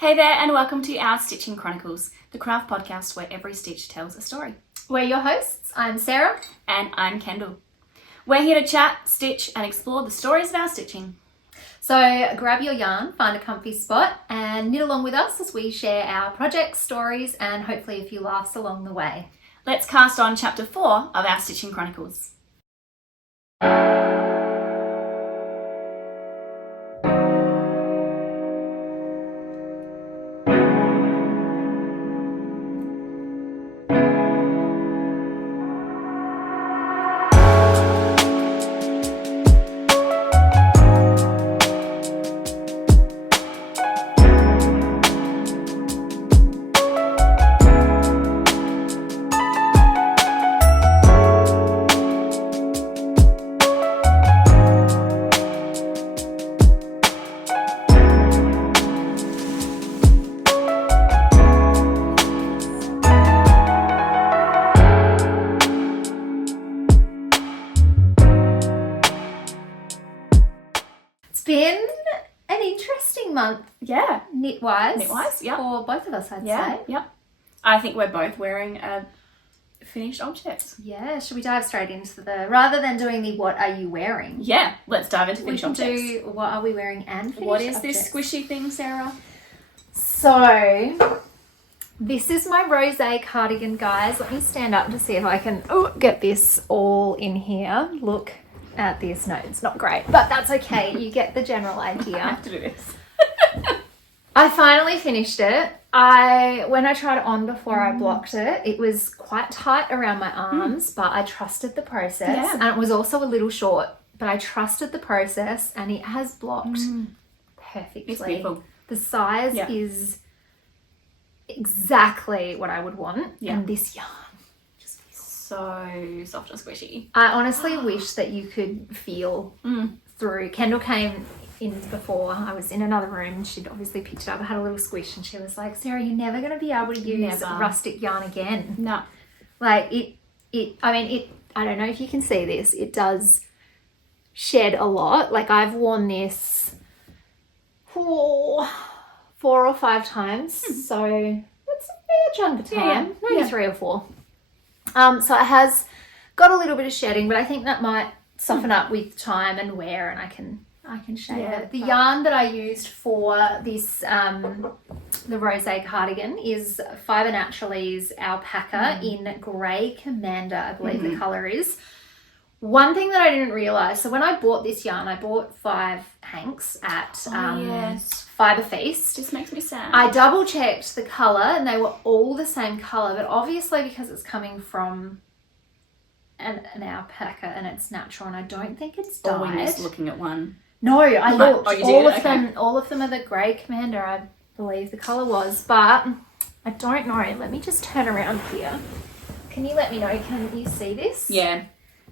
Hey there, and welcome to our Stitching Chronicles, the craft podcast where every stitch tells a story. We're your hosts. I'm Sarah. And I'm Kendall. We're here to chat, stitch, and explore the stories of our stitching. So grab your yarn, find a comfy spot, and knit along with us as we share our projects, stories, and hopefully a few laughs along the way. Let's cast on chapter 4 of our Stitching Chronicles. Been an interesting month. Yeah. Knit-wise. Knit-wise, yep. For both of us, I'd Yeah, say. yep. I think we're both wearing a finished object. Yeah, should we dive straight into rather than doing the what are you wearing? Yeah, let's dive into finished we can objects. do what are we wearing and finished What is objects. this squishy thing, Sarah? So, this is my rosé cardigan, guys. Let me stand up to see if I can get this all in here. Look at this. No, it's not great, but that's okay. You get the general idea. I have to do this. I finally finished it. When I tried it on before I blocked it, it was quite tight around my arms, but I trusted the process. Yeah. And it was also a little short, but I trusted the process and it has blocked perfectly. It's beautiful. The size is exactly what I would want. Yeah. And this yarn, So soft and squishy. I honestly wish that you could feel through. Kendall came in before. I was in another room and she'd obviously picked it up. I had a little squish and she was like, Sarah, you're never going to be able to use rustic yarn again. No. Like I don't know if you can see this. It does shed a lot. Like I've worn this 4 or 5 times. So it's a fair chunk of time. Maybe 3 or 4. So it has got a little bit of shedding, but I think that might soften up with time and wear, and I can shade it. The yarn that I used for this, the rosé cardigan is Fibre Naturally's Alpaca in Grey Commander, I believe the colour is. One thing that I didn't realise, so when I bought this yarn, I bought 5 hanks at Fibre Feast. Just makes me sad. I double checked the colour and they were all the same colour, but obviously because it's coming from an alpaca and it's natural and I don't think it's dyed. Or we missed looking at one. No, I looked. Oh, you did? All of them are the Grey Commander, I believe the colour was, but I don't know. Let me just turn around here. Can you let me know? Can you see this? Yeah.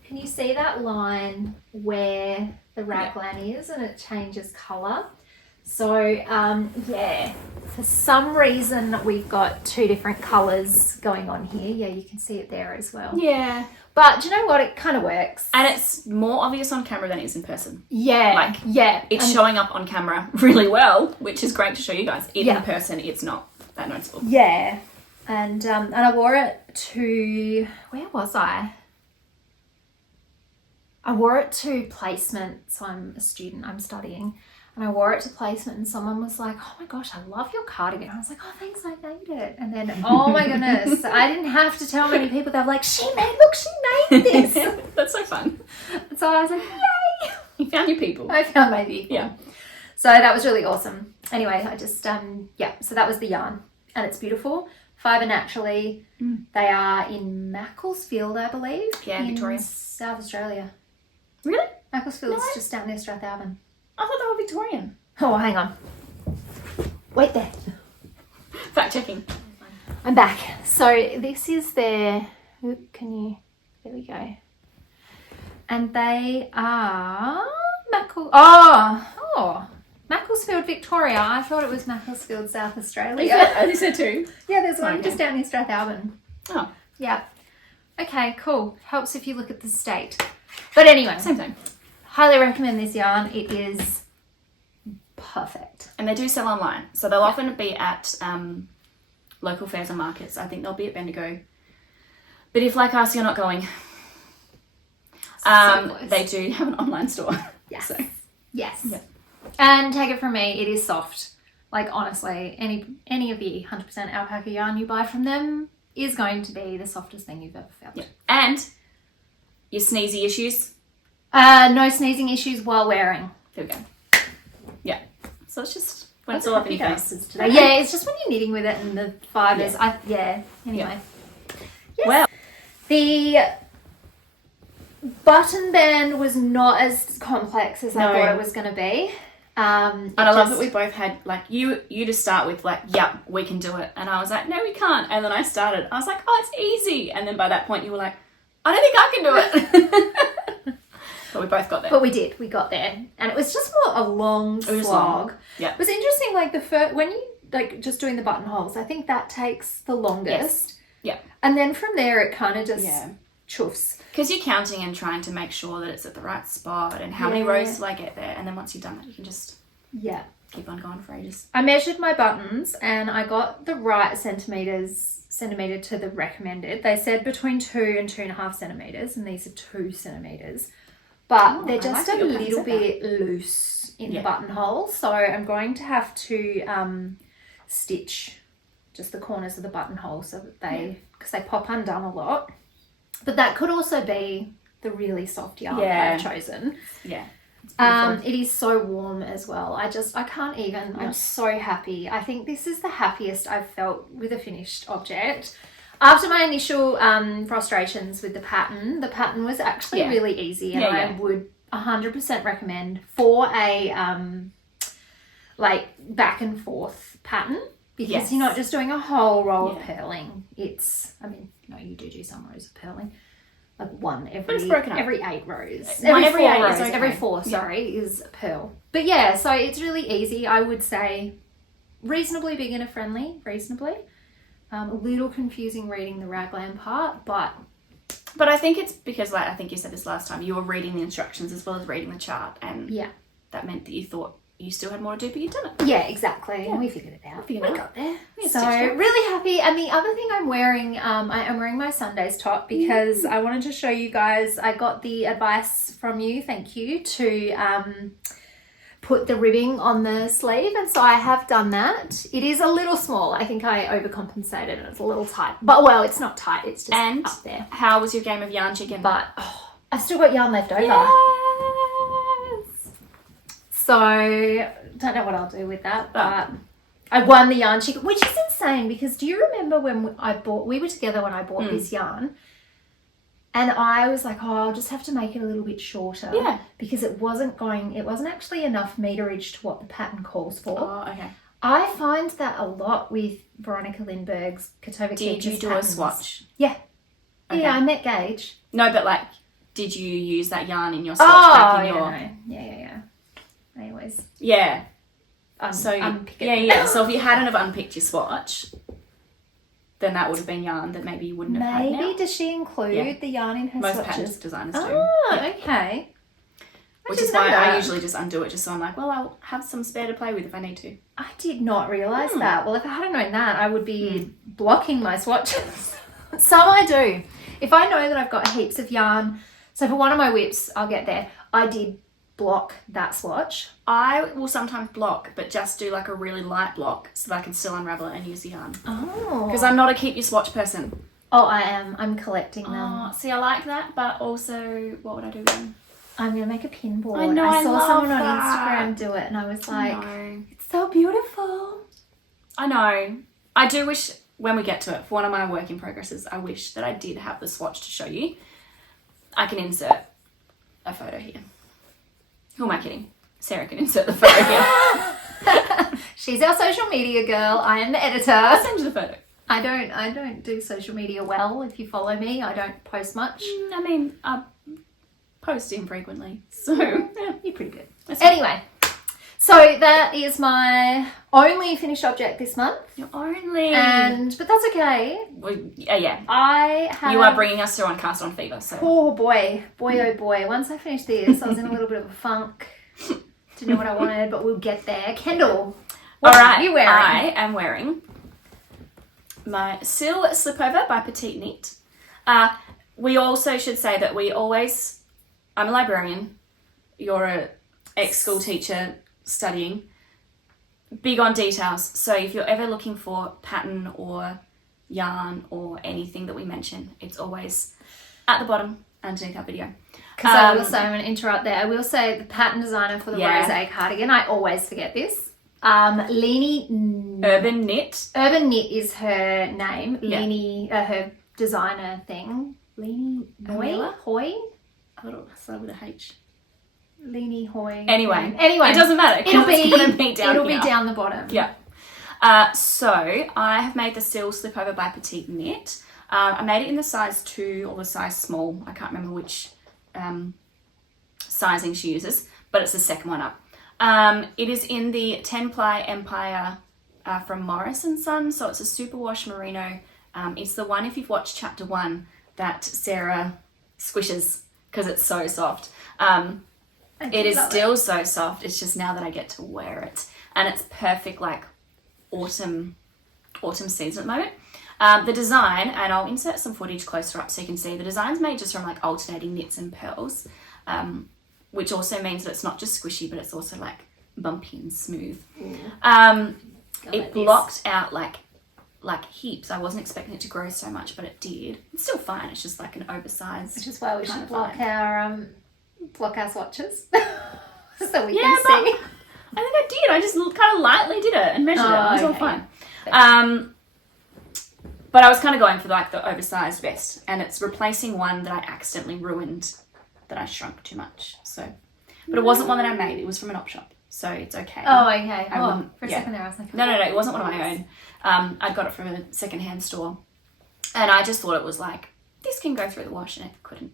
Can you see that line where the raglan is and it changes colour? So, for some reason we've got 2 different colours going on here. Yeah, you can see it there as well. Yeah. But do you know what? It kind of works. And it's more obvious on camera than it is in person. Yeah. It's showing up on camera really well, which is great to show you guys. In person, it's not that noticeable. Yeah. And I wore it to, where was I? I wore it to placement. So I'm a student, I'm studying. And I wore it to placement and someone was like, oh my gosh, I love your cardigan. I was like, oh, thanks, I made it. And then, oh my goodness, I didn't have to tell many people. They were like, she made this. That's so fun. So I was like, yay. You found your people. I found my people. Yeah. So that was really awesome. Anyway, I just, so that was the yarn. And it's beautiful. Fibre Naturally. They are in Macclesfield, I believe. Yeah, in Victoria. South Australia. Really? Macclesfield's just down near Strathalbyn. I thought they were Victorian. Oh, hang on. Wait there. Fact checking. I'm back. So this is their, there we go. And they are Macclesfield, Victoria. I thought it was Macclesfield, South Australia. I think so too. Yeah, there's one just down near Strathalbyn. Oh. Yeah. Okay, cool. Helps if you look at the state. But anyway. Same thing. Highly recommend this yarn. It is perfect. And they do sell online. So they'll often be at local fairs and markets. I think they'll be at Bendigo. But if, like us, you're not going, they do have an online store. Yes. So. Yes. Yeah. And take it from me, it is soft. Like, honestly, any of the 100% alpaca yarn you buy from them is going to be the softest thing you've ever felt. Yeah. And your sneezy issues. No sneezing issues while wearing. There we go. Yeah. So it's just when it's all up in your face. Today. Yeah, it's just when you're knitting with it and the fibres. Yeah. Anyway. Yes. Well. The button band was not as complex as I thought it was going to be. And I love that we both had, like, you to start with, like, yep, we can do it. And I was like, no, we can't. And then I started. I was like, oh, it's easy. And then by that point, you were like, I don't think I can do it. But we both got there. But we did. We got there. And it was just a long slog. Yeah. It was interesting, like, the first, when you, like, just doing the buttonholes, I think that takes the longest. Yes. Yeah. And then from there, it kind of just chuffs. Because you're counting and trying to make sure that it's at the right spot and how many rows do I get there. And then once you've done that, you can just keep on going for ages. I measured my buttons and I got the right centimetre to the recommended. They said between 2 and 2.5 centimetres, and these are 2 centimetres. But they're just a little bit loose in the buttonhole. So I'm going to have to stitch just the corners of the buttonhole so that because they pop undone a lot. But that could also be the really soft yarn that I've chosen. Yeah. It is so warm as well. I can't even. I'm so happy. I think this is the happiest I've felt with a finished object. After my initial frustrations with the pattern was actually really easy, and I would 100% recommend for a like back and forth pattern, because you're not just doing a whole row of purling. You do some rows of purling, like one every 8 rows. Every 4 is a purl. But yeah, so it's really easy. I would say reasonably beginner friendly, a little confusing reading the raglan part, but I think it's because, like I think you said this last time, you were reading the instructions as well as reading the chart, and that meant that you thought you still had more to do, but you'd done it. Yeah, exactly. Yeah. We figured it out. We got there. Yeah, so really happy. And the other thing I'm wearing, I am wearing my Sundazed top because I wanted to show you guys, I got the advice from you, thank you, to put the ribbing on the sleeve, and so I have done that. It is a little small. I think I overcompensated and it's a little tight. But, well, it's not tight. It's just up there. How was your game of yarn chicken? But I've still got yarn left over. Yes! So, don't know what I'll do with that, but I won the yarn chicken, which is insane because do you remember when we were together when I bought this yarn? And I was like, I'll just have to make it a little bit shorter. Yeah. Because it wasn't actually enough meterage to what the pattern calls for. Oh, okay. I find that a lot with Veronica Lindbergh's Katova Did you do patterns. A swatch? Yeah. Okay. Yeah, I met Gage. No, but like, did you use that yarn in your swatch back in your... Yeah. Anyways. Yeah. Unpick it. Yeah. So if you hadn't have unpicked your swatch, then that would have been yarn that maybe you wouldn't have had now. Maybe does she include the yarn in her Most swatches? pattern designers do. Oh, okay. Which is why I usually just undo it, just so I'm like, well, I'll have some spare to play with if I need to. I did not realise that. Well, if I hadn't known that, I would be blocking my swatches. So I do. If I know that I've got heaps of yarn, so for one of my whips, I'll get there, I did block that swatch. I will sometimes block, but just do like a really light block so that I can still unravel it and use the yarn. Oh. Because I'm not a keep your swatch person. Oh, I am. I'm collecting them. Oh, see, I like that, but also, what would I do then? I'm going to make a pin board. I know, I saw love someone that. on Instagram do it and I was like, it's so beautiful. I know. I do wish, when we get to it, for one of my work in progresses, I wish that I did have the swatch to show you. I can insert a photo here. Who am I kidding? Sarah can insert the photo here. She's our social media girl. I am the editor. I'll send you the photo. I don't do social media well. If you follow me, I don't post much. I mean, I post infrequently. So, yeah, you're pretty good. That's anyway, so that is my only finished object this month. Your only. But that's okay. Well, yeah. You are bringing us through on Cast On Fever. So. Oh boy. Once I finished this, I was in a little bit of a funk. Didn't know what I wanted, but we'll get there. Kendall, What All right, are you wearing? I am wearing my Sille Slipover by Petite Knit. We also should say that I'm a librarian, you're a ex-school teacher studying, big on details. So if you're ever looking for pattern or yarn or anything that we mention, it's always at the bottom underneath our video. Because I will say, I'm going to interrupt there, I will say the pattern designer for the Yeah. rosé cardigan, I always forget this. Leeni Urban Knit. Urban Knit is her name. Yeah. Leeni, her designer thing. Leeni Hoimela? Hoy? I thought it started with a H. Leeni Hoy. Anyway, it doesn't matter. It'll be down it'll here. be down the bottom. Yeah. So I have made the Sille Slipover by Petite Knit. I made it in the size 2 or the size small. I can't remember which sizing she uses, but it's the second one up. It is in the 10-ply Empire from Morris & Son, so it's a superwash merino. It's the one, if you've watched chapter 1, that Sarah squishes because it's so soft. It is still so soft. It's just now that I get to wear it, and it's perfect like autumn season at the moment. The design, and I'll insert some footage closer up so you can see, the design's made just from like alternating knits and pearls, which also means that it's not just squishy, but it's also like bumpy and smooth. It blocked out like heaps. I wasn't expecting it to grow so much, but it did. It's still fine. It's just like an oversized. Which is why we kind should of block vibe. our swatches so we Yeah, can but see. I think I did. I just kind of lightly did it and measured it. It was all okay. fine. But I was kind of going for like the oversized vest, and it's replacing one that I accidentally ruined, that I shrunk too much. So, but it wasn't one that I made. It was from an op shop, so it's okay. Oh, okay. I wouldn't- For a yeah. second there, I was like, No, it wasn't one of my own. I got it from a secondhand store, and I just thought it was like, this can go through the wash, and it couldn't.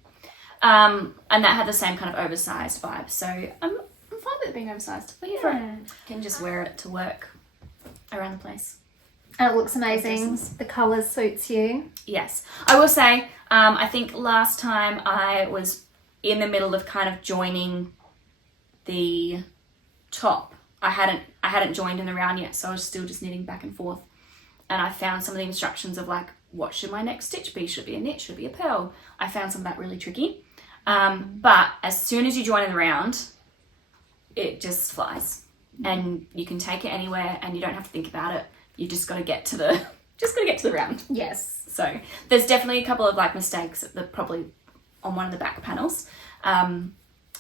And that had the same kind of oversized vibe. So I'm fine with it being oversized. But yeah, can just wear it to work around the place. And it looks amazing. The colours suits you. Yes, I will say, I think last time I was in the middle of kind of joining the top. I hadn't joined in the round yet, so I was still just knitting back and forth. And I found some of the instructions of like, what should my next stitch be? Should it be a knit? Should it be a purl? I found some of that really tricky. But as soon as you join in the round, it just flies, and you can take it anywhere, and you don't have to think about it. You just got to get to the round. Yes. So there's definitely a couple of like mistakes that probably on one of the back panels,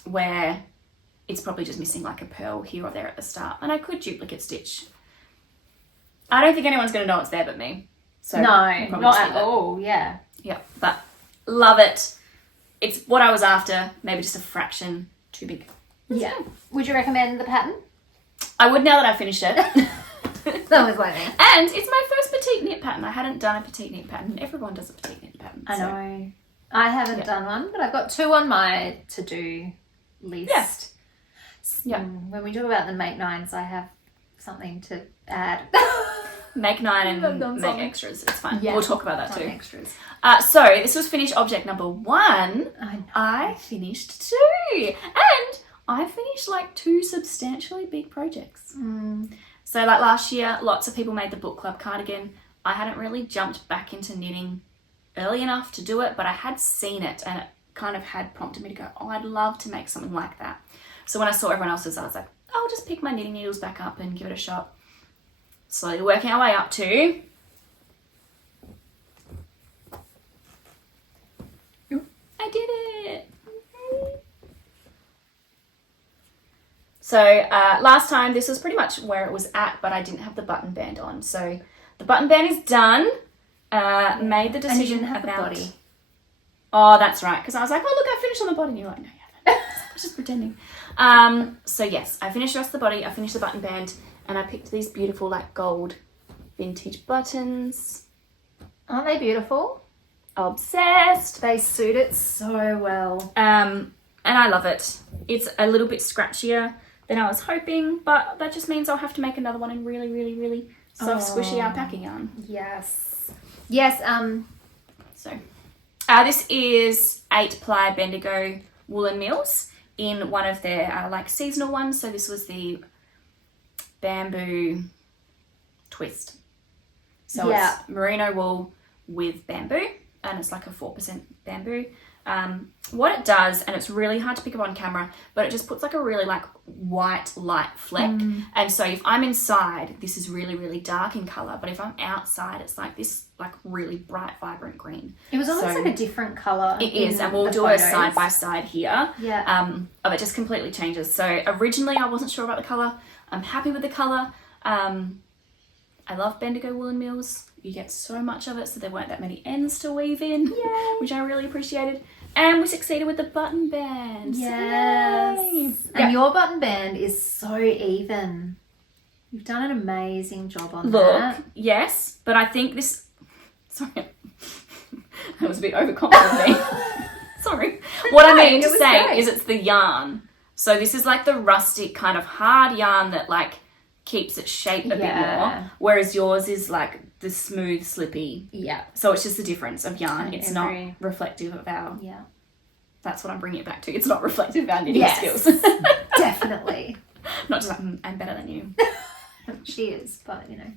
where it's probably just missing like a purl here or there at the start, and I could duplicate stitch. I don't think anyone's going to know it's there but me. So No, I'll probably not just at leave it. all. Yeah. Yeah, but love it. It's what I was after, maybe just a fraction too big. Yeah. Would you recommend the pattern? I would now that I finished it. That was like me. And it's my first petite knit pattern. I hadn't done a petite knit pattern. Everyone does a petite knit pattern. I so- know. I haven't done one, but I've got 2 on my to-do list. Yeah. When we talk about the make nines, I have something to add. Make 9 I've and done make some. extras. It's fine. Yeah. We'll talk about that Some too. extras. So this was finished object number 1. I know. I finished 2. And I finished like 2 substantially big projects. So like last year, lots of people made the book club cardigan. I hadn't really jumped back into knitting early enough to do it, but I had seen it, and it kind of had prompted me to go, oh, I'd love to make something like that. So when I saw everyone else's, I was like, I'll just pick my knitting needles back up and give it a shot. Slowly working our way up to... I did it! So last time this was pretty much where it was at, but I didn't have the button band on. So the button band is done. Made the decision And you didn't have about... the body. Oh, that's right. Because I was like, oh, look, I finished on the body. And you're like, no, you haven't. I was just pretending. So yes, I finished the rest of the body. I finished the button band, and I picked these beautiful like gold vintage buttons. Aren't they beautiful? Obsessed. They suit it so well. And I love it. It's a little bit scratchier than I was hoping, but that just means I'll have to make another one in really, really, really soft, squishy alpaca yarn. Yes. Yes, So this is 8-ply Bendigo woolen mills in one of their like seasonal ones. So this was the bamboo twist. So it's merino wool with bamboo, and it's like a 4% bamboo. What it does, and it's really hard to pick up on camera, but it just puts like a really like white light fleck. And so if I'm inside, this is really, really dark in color, but if I'm outside, it's like this like really bright, vibrant green. It was almost like a different color. It is, and we'll do a side by side here. Yeah. Of it just completely changes. So originally I wasn't sure about the color. I'm happy with the color. I love Bendigo woolen mills. You get so much of it, so there weren't that many ends to weave in, which I really appreciated. And we succeeded with the button band. Yes. Yay. And your button band is so even. You've done an amazing job on Look, that. yes, but I think this... Sorry. That was a bit overconfident of me. Sorry. What I mean to say is it's the yarn. So this is like the rustic kind of hard yarn that like keeps its shape a bit more, whereas yours is like the smooth, slippy. Yeah. So it's just the difference of yarn. And it's not reflective of our... Yeah. That's what I'm bringing it back to. It's not reflective of our knitting skills. Definitely. Not just like, I'm better than you. She is, but you know.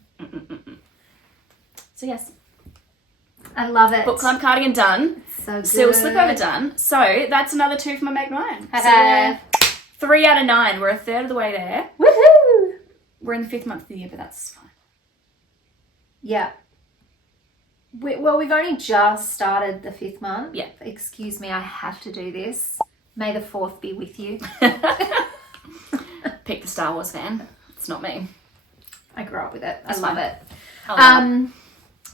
So yes. I love it. Book club cardigan done. So good. Sille slipover done. So that's another 2 for my Meg 9. So we're 3 out of 9. We're a third of the way there. Woohoo! We're in the 5th month of the year, but that's fine. Yeah. We've only just started the 5th month. Yeah. Excuse me, I have to do this. May the 4th be with you. Pick the Star Wars fan. It's not me. I grew up with it. That's I love fine. it.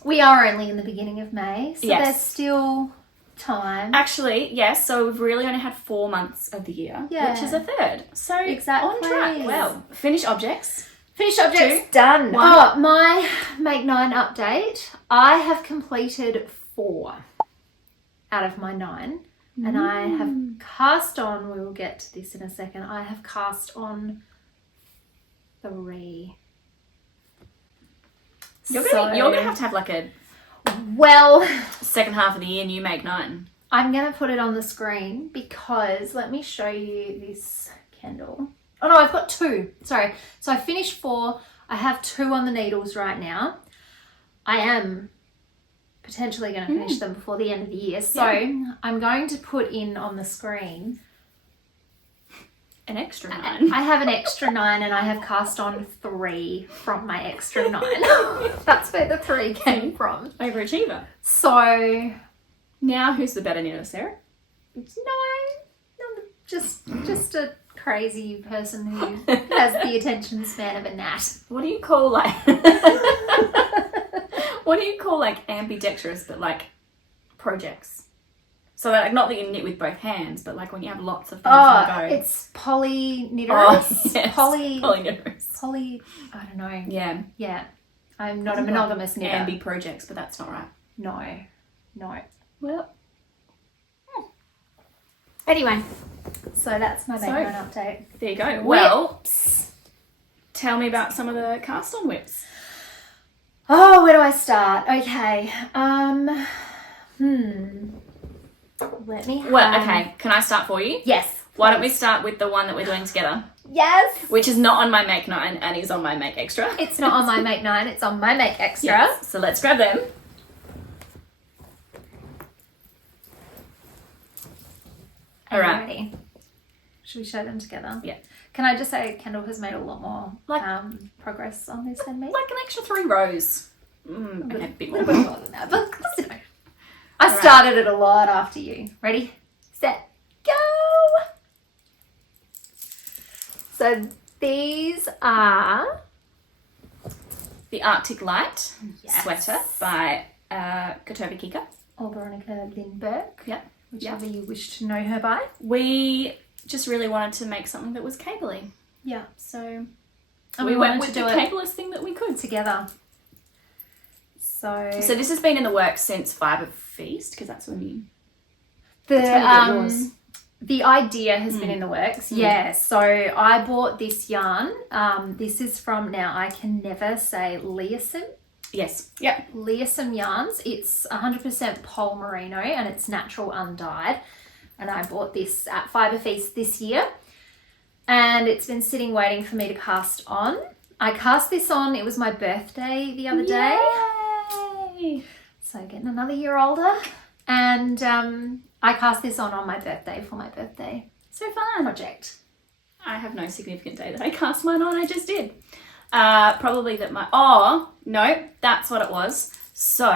We are only in the beginning of May, so Yes. there's still time. Actually, yes. So we've really only had 4 months of the year, which is a third. So Exactly. on track. Well, finished objects. Finished objects 2, done. 1. Oh, my Make 9 update. I have completed 4 out of my 9. And I have cast on, we will get to this in a second, I have cast on 3. You're gonna have like a second half of the year new Make 9. I'm going to put it on the screen because let me show you this Kendall. Oh no, I've got 2. Sorry. So I finished 4. I have 2 on the needles right now. I am potentially going to finish them before the end of the year. So I'm going to put in on the screen an extra 9. I have an extra 9 and I have cast on 3 from my extra 9. That's where the 3 came from. Overachiever. So now who's the better knitter, Sarah? no, just a crazy person who has the attention span of a gnat. What do you call like what do you call like ambidextrous but like projects? So like not that you knit with both hands, but like when you have lots of things on the go. It's polyknitterous. Oh, yes. Polyknitterous. I don't know. Yeah. Yeah. I'm not a monogamous knitter. Ambi projects, but that's not right. No. Well. Anyway, so that's my background update. There you go. Well, tell me about some of the cast on whips. Oh, where do I start? Okay. Let me Well, okay. Can I start for you? Yes. Why don't we start with the one that we're doing together? Yes. Which is not on my Make 9 and is on my Make Extra. It's not on my Make 9, it's on my Make Extra. Yes. So let's grab them. All right. Ready? Should we show them together? Yeah. Can I just say Kendall has made a lot more progress on this than me? Like an extra 3 rows. Okay, a bit more. More than that, but you know. I started it a lot after you. Ready, set, go! So these are the Arctic Light sweater by Katova Kika. Or Veronica Lindbergh. Yep. Whichever you wish to know her by. We just really wanted to make something that was cable-y. Yeah. So and we went with to the do it cableless thing that we could. together. So this has been in the works since Fibre Feast, because that's when you... The idea has been in the works. Yeah. So I bought this yarn. This is from, now I can never say Leeson. Yes. Yep. Leeson yarns. It's 100% pole merino and it's natural undyed. And I bought this at Fibre Feast this year. And it's been sitting waiting for me to cast on. I cast this on. It was my birthday the other day. Yay! So getting another year older. And I cast this on my birthday for my birthday So fun. project. I have no significant day that I cast mine on. I just did. Probably that no, that's what it was. So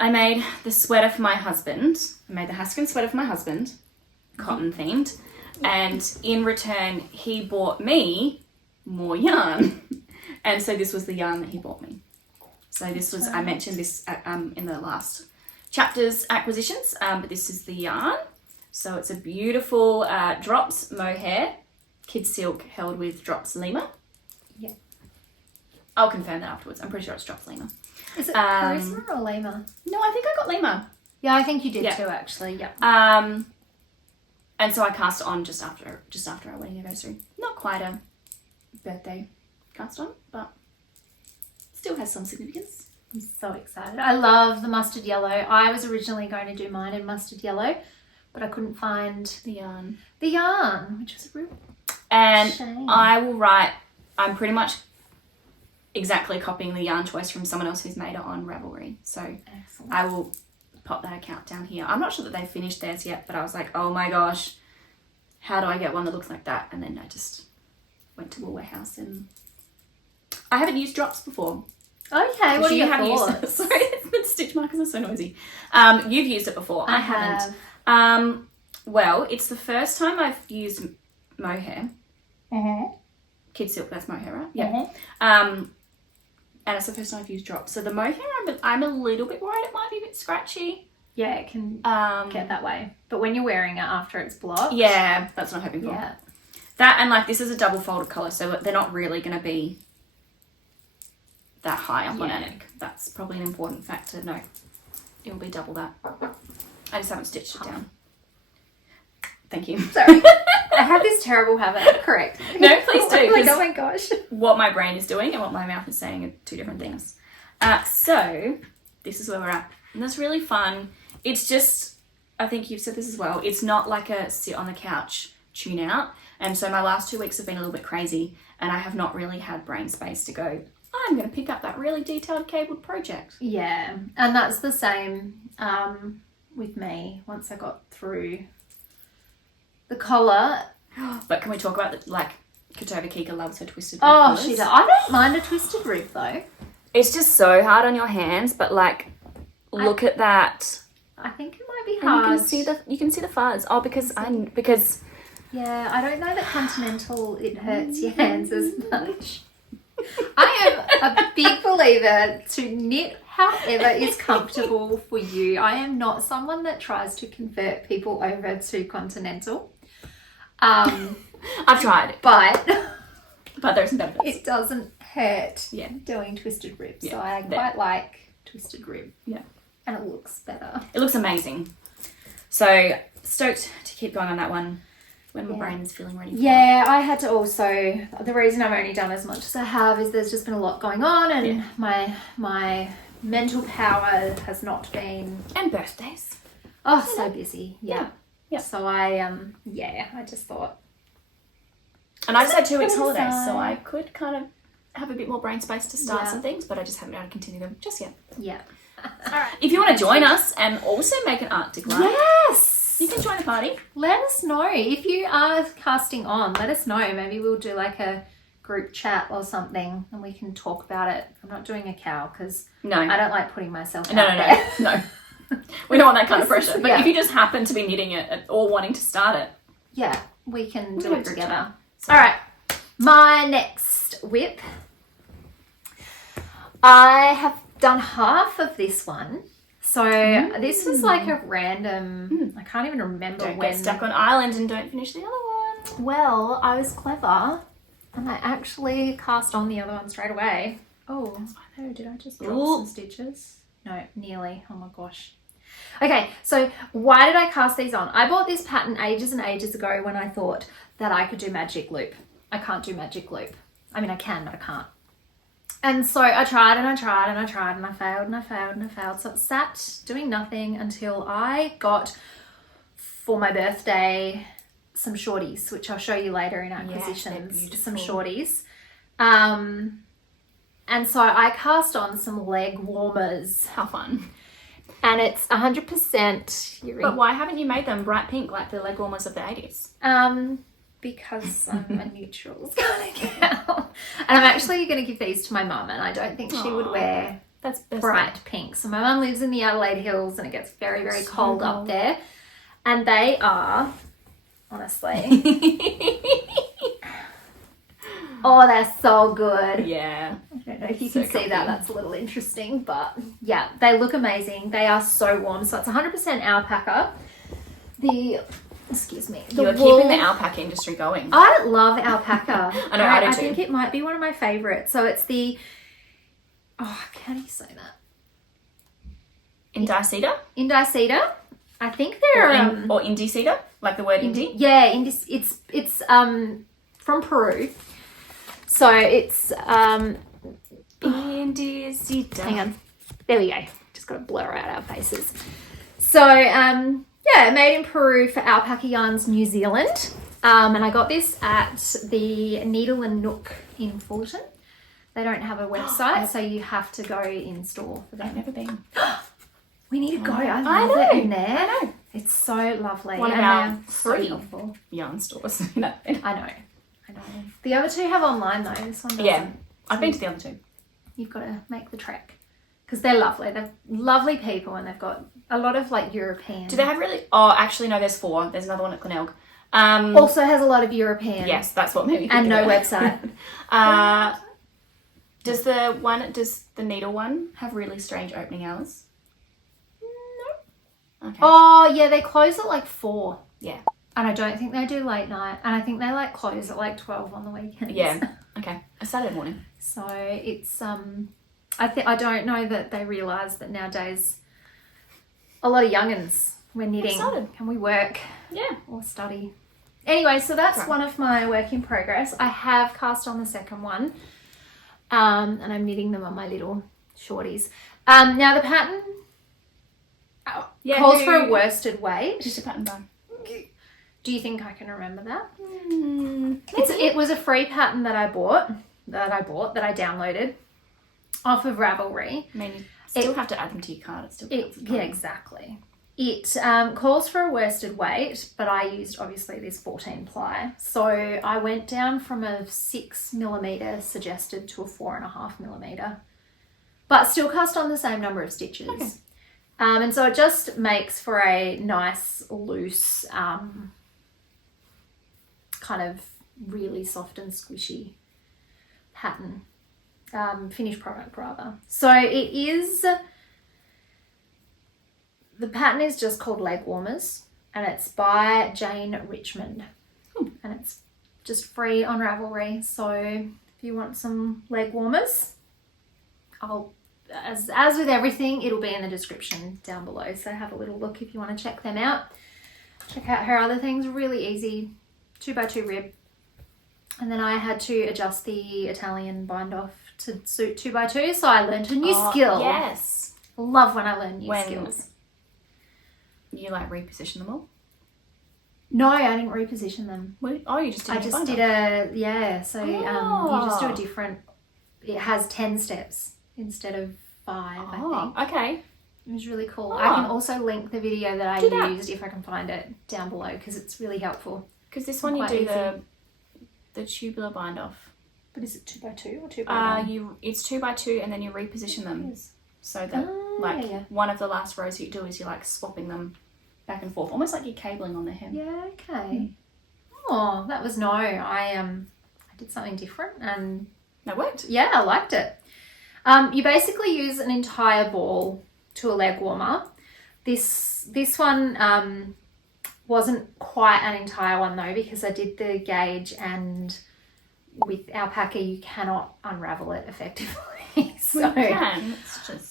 I made the sweater for my husband. I made the Haskin sweater for my husband, cotton themed. And in return, he bought me more yarn. And so this was the yarn that he bought me. So this was, I mentioned this in the last chapter's acquisitions, but this is the yarn. So it's a beautiful drops mohair, kid silk held with drops Lima. Yeah. I'll confirm that afterwards. I'm pretty sure it's drops Lima. Is it Charisma or Lima? No, I think I got Lima. Yeah, I think you did Yeah. too, actually. Yeah. And so I cast it on just after our wedding anniversary. Not quite a birthday cast on, but still has some significance. I'm so excited. I love the mustard yellow. I was originally going to do mine in mustard yellow, but I couldn't find The yarn. the yarn, which was a real And shame. I'm pretty much exactly copying the yarn choice from someone else who's made it on Ravelry. So Excellent. I will pop that account down here. I'm not sure that they've finished theirs yet, but I was like, oh my gosh, how do I get one that looks like that? And then I just went to Wool Warehouse, and I haven't used drops before. Okay, what are your thoughts? Used it. Sorry, the stitch markers are so noisy. You've used it before. I haven't. Well, it's the first time I've used mohair. Kid silk, that's mohair, right? Yeah. And it's the first time I've used drops. So the mohair, I'm a little bit worried it might be a bit scratchy. Yeah, it can get that way. But when you're wearing it after it's blocked. Yeah, that's what I'm hoping for. Yeah. That, and like this is a double folded collar, so they're not really going to be that high up on our neck. That's probably an important factor. No, it will be double that. I just haven't stitched it down. Thank you. Sorry. I have this terrible habit. Correct. No, please do. Like, oh my gosh. What my brain is doing and what my mouth is saying are two different things. So this is where we're at. And that's really fun. It's just, I think you've said this as well, it's not like a sit on the couch tune out. And so my last 2 weeks have been a little bit crazy, and I have not really had brain space to go, I'm going to pick up that really detailed cabled project. Yeah, and that's the same with me once I got through the collar. But can we talk about the, like, Katova Kika loves her twisted rib Oh, collars. she does. I don't mind a twisted rib though. It's just so hard on your hands, but like, look at that. I think it might be And hard. you can see the fuzz. Oh, because Yeah, I don't know that Continental, it hurts your hands as much. I am a big believer to knit however is comfortable for you. I am not someone that tries to convert people over to Continental. I've tried, But there's some benefits. it doesn't hurt Yeah. doing twisted rib. So Yeah, I there. quite like twisted rib. Yeah. And it looks better. It looks amazing. So stoked to keep going on that one when my brain is feeling ready for it. Yeah, I had to also, the reason I've only done as much as I have is there's just been a lot going on, and my mental power has not been, And birthdays. so busy. Yeah. Yeah. So I just thought. And I just had 2 weeks Pretty holidays, so fun. I could kind of have a bit more brain space to start Yeah. some things, but I just haven't been able to continue them just yet. Yeah. If you want to join us and also make an Arctic line, Yes! you can join the party. Let us know. If you are casting on, let us know. Maybe we'll do like a group chat or something and we can talk about it. I'm not doing a cow because No. I don't like putting myself out No. there. No. We don't want that kind of pressure. But Yeah. if you just happen to be knitting it or wanting to start it, Yeah, we can do do a it group together. chat. So- All right, my next whip. I have done half of this one. So this was like a random, I can't even remember don't when. get stuck on island and don't finish the other one. Well, I was clever and I actually cast on the other one straight away. Oh, no, did I just drop Ooh. some stitches? No, nearly. Oh my gosh. Okay, so why did I cast these on? I bought this pattern ages and ages ago when I thought that I could do magic loop. I can't do magic loop. I mean, I can, but I can't. And so I tried and I tried and I tried and I failed and I failed and I failed. So it sat doing nothing until I got, for my birthday, some shorties, which I'll show you later in acquisitions. they're Some beautiful. shorties. And so I cast on some leg warmers, How fun. and it's 100% But why haven't you made them bright pink like the leg warmers of the 80s? Because I'm a neutrals kind of girl. And I'm actually going to give these to my mum, and I don't think she would wear That's bright pink. So my mum lives in the Adelaide Hills, and it gets very, very So cold up cold. there. And they are, honestly, oh, they're so good. Yeah. I don't know if you So can see comfy. that. That's a little interesting, but yeah, they look amazing. They are so warm. So it's 100% alpaca. Excuse me. You're wool- keeping the alpaca industry going. I love alpaca. I know, I do I too. think it might be one of my favorites. So it's the, how do you say that? Indicedar? Indicedar. I think they're Or indie cedar? Like the word indie? yeah, it's from Peru. So it's Indie cedar. hang on. There we go. Just got to blur out our faces. So yeah, made in Peru for Alpaca Yarns New Zealand. And I got this at the Needle and Nook in Fullerton. They don't have a website, so you have to go in store for I've them. never been. We need to go. I I love know, it in there. I know. It's so lovely. One of and our they're so 3 helpful. yarn stores. No. I know. The other 2 have online though. This one doesn't. Yeah. I've been to the other 2. You've got to make the trek because they're lovely. They're lovely people, and they've got a lot of like European. Do they have really? Oh, actually, no, there's 4. There's another one at Glenelg. Also has a lot of European. Yes, that's what made me think And of no it. website. Does the needle one have really strange opening hours? No. Okay. Oh yeah, they close at like 4. Yeah. And I don't think they do late night. And I think they like close at like 12 on the weekends. Yeah. Okay. A Saturday morning. So it's I don't know that they realise that nowadays a lot of young'uns we're knitting Excited. and we work Yeah. or study. Anyway, so that's Right. one of my work in progress. I have cast on the second one. And I'm knitting them on my little shorties. Now the pattern Yeah. calls for a worsted weight. Just a pattern bar. Do you think I can remember that? Mm, It was a free pattern that I downloaded off of Ravelry. I mean, you still have to add them to your card. It's still Yeah, exactly. It calls for a worsted weight, but I used obviously this 14 ply. So I went down from a 6mm suggested to a 4.5mm, but still cast on the same number of stitches. Okay. And so it just makes for a nice, loose, kind of really soft and squishy pattern, finished product rather. So the pattern is just called Leg Warmers, and it's by Jane Richmond. And it's just free on Ravelry. So if you want some leg warmers, as with everything, it'll be in the description down below. So have a little look if you want to check them out. Check out her other things. Really easy 2x2 rib. And then I had to adjust the Italian bind off to suit 2x2. So I learned a new skill. Yes. Love when I learn new skills. You like reposition them all? No, I didn't reposition them. Oh, you just did. I just did so you just do a different, it has 10 steps instead of 5, I think. Okay. It was really cool. Oh. I can also link the video that I Do that. used if I can find it down below because it's really helpful. Because this one you Quite do the tubular bind off. But is it 2x2 or 2x1? It's 2x2 and then you reposition them so that yeah. one of the last rows you do is you're like swapping them back and forth, almost like you're cabling on the hem. Yeah, okay. Oh, that was I did something different and That worked. yeah, I liked it. You basically use an entire ball to a leg warmer. This one wasn't quite an entire one though, because I did the gauge, and with alpaca you cannot unravel it effectively. So You can. It's just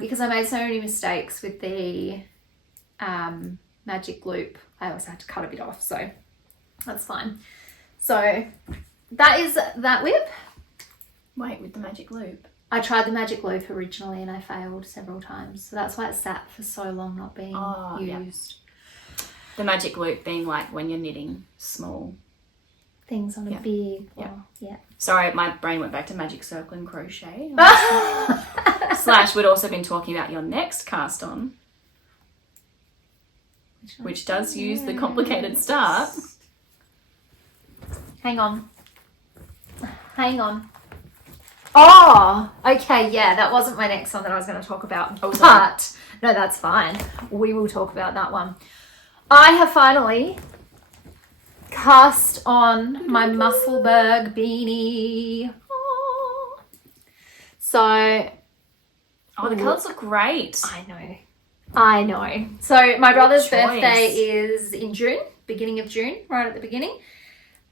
because I made so many mistakes with the magic loop, I also had to cut a bit off, so that's fine. So that is that whip. wait with the magic loop. I tried the magic loop originally and I failed several times. So that's why it sat for so long not being used. The magic loop being like when you're knitting small things on a big yeah. Sorry, my brain went back to magic circle and crochet. Slash, we'd also been talking about your next cast on, which does use the complicated start. Hang on. Oh, okay, yeah, that wasn't my next one that I was going to talk about. Oh, sorry. But, no, that's fine. We will talk about that one. I have finally cast on my Musselburgh beanie. Oh. So... Oh, the colours look great. I know. So my brother's choice. birthday is in June, beginning of June, right at the beginning.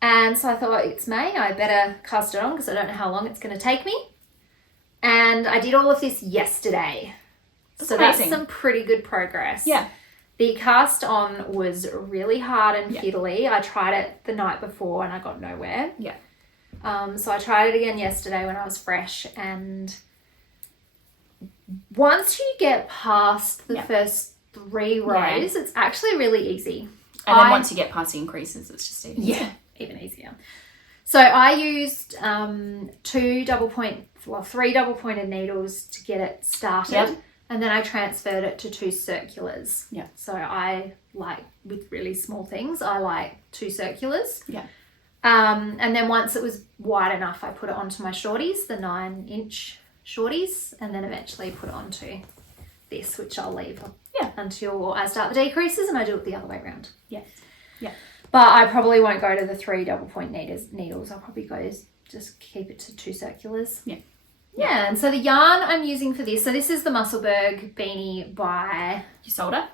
And so I thought, it's May, I better cast it on because I don't know how long it's going to take me. And I did all of this yesterday. That's so amazing. That's some pretty good progress. Yeah. The cast on was really hard and fiddly. I tried it the night before and I got nowhere. Yeah. So I tried it again yesterday when I was fresh, and once you get past the first 3 rows, it's actually really easy. And then once you get past the increases, it's just even easier. Even easier. So I used 3 double-pointed needles to get it started. Yep. And then I transferred it to 2 circulars. Yeah. So I like, with really small things, I like 2 circulars. Yeah. And then once it was wide enough, I put it onto my shorties, the 9-inch shorties, and then eventually put it onto this, which I'll leave until I start the decreases, and I do it the other way around. Yeah. Yeah. But I probably won't go to the 3 double-point needles. I'll probably just keep it to 2 circulars. Yeah. Yeah, and so the yarn I'm using for this, so this is the Musselburgh beanie by Usolda,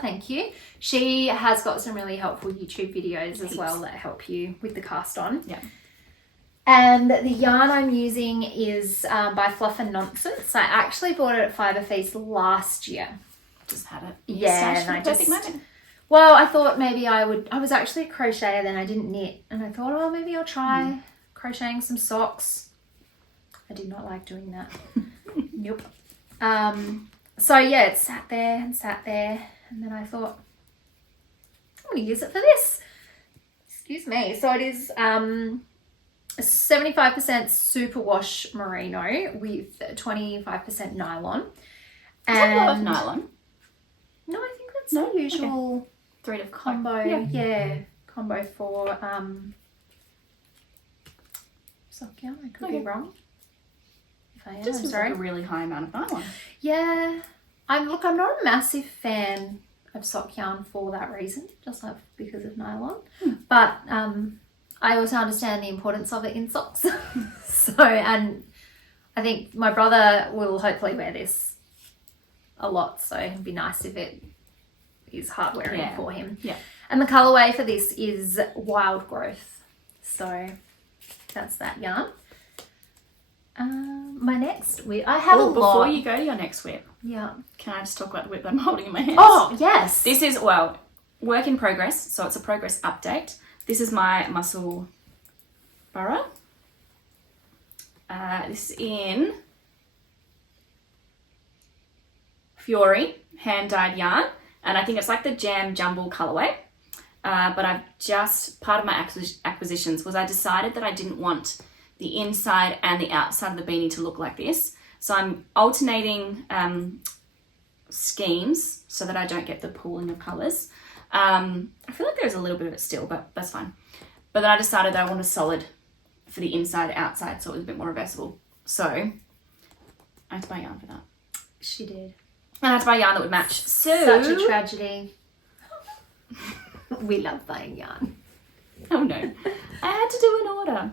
thank you. She has got some really helpful YouTube videos as well that help you with the cast on. Yeah. And the yarn I'm using is by Fluff and Nonsense. I actually bought it at Fibre Feast last year. Just had it. Yeah, and I perfect just... moment. Well, I thought maybe I was actually a crocheter then, I didn't knit. And I thought, oh, maybe I'll try crocheting some socks. I did not like doing that. Nope. So yeah, it sat there. And then I thought, I'm going to use it for this. Excuse me. So it is 75% superwash merino with 25% nylon. Is that a lot of nylon? No, I think that's the usual thread of combo. Yeah, combo for sock yarn. I could be wrong. If I am, Just I'm sorry. like a really high amount of nylon. Yeah, I'm not a massive fan of sock yarn for that reason, just like because of nylon. But I also understand the importance of it in socks. And I think my brother will hopefully wear this a lot, so it'd be nice if it is hard wearing for him. Yeah. And the colourway for this is Wild Growth. So that's that yarn. My next whip, I have a lot. Before you go to your next whip, can I just talk about the whip that I'm holding in my hands? Oh, yes. This is, work in progress, so it's a progress update. This is my Musselburgh. This is in Fury hand-dyed yarn, and I think it's like the Jam Jumble colourway. But I've just, part of my acquisitions was I decided that I didn't want the inside and the outside of the beanie to look like this. So I'm alternating schemes so that I don't get the pooling of colours. I feel like there's a little bit of it still, but that's fine. But then I decided that I wanted solid for the inside, outside, so it was a bit more reversible. So I had to buy yarn for that. She did. And I had to buy yarn that would match. Such a tragedy. We love buying yarn. Oh no. I had to do an order.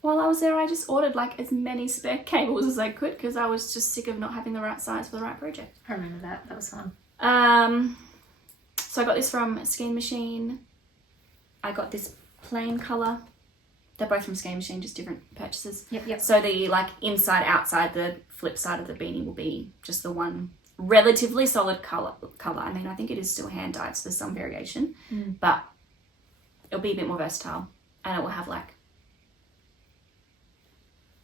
While I was there, I just ordered like as many spare cables as I could because I was just sick of not having the right size for the right project. I remember that. That was fun. So I got this from Skein Machine. I got this plain colour. They're both from Skein Machine, just different purchases. Yep. So the like inside, outside, the flip side of the beanie will be just the one relatively solid colour. I mean, I think it is still hand dyed, so there's some variation, but it'll be a bit more versatile, and it will have like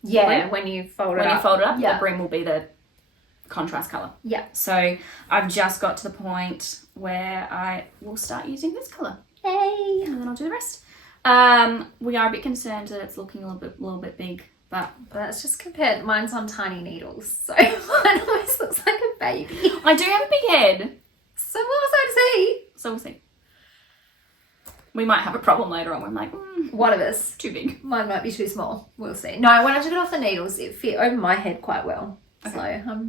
when you fold it up, the brim will be the contrast colour. Yeah. So I've just got to the point where I will start using this colour. Yay! And then I'll do the rest. We are a bit concerned that it's looking a little bit big, but that's just compared. Mine's on tiny needles, so mine almost looks like a baby. I do have a big head. So what was I to see? So we'll see. We might have a problem later on. We're like, one of us. Too big. Mine might be too small. We'll see. No, when I took it off the needles, it fit over my head quite well. Okay. So,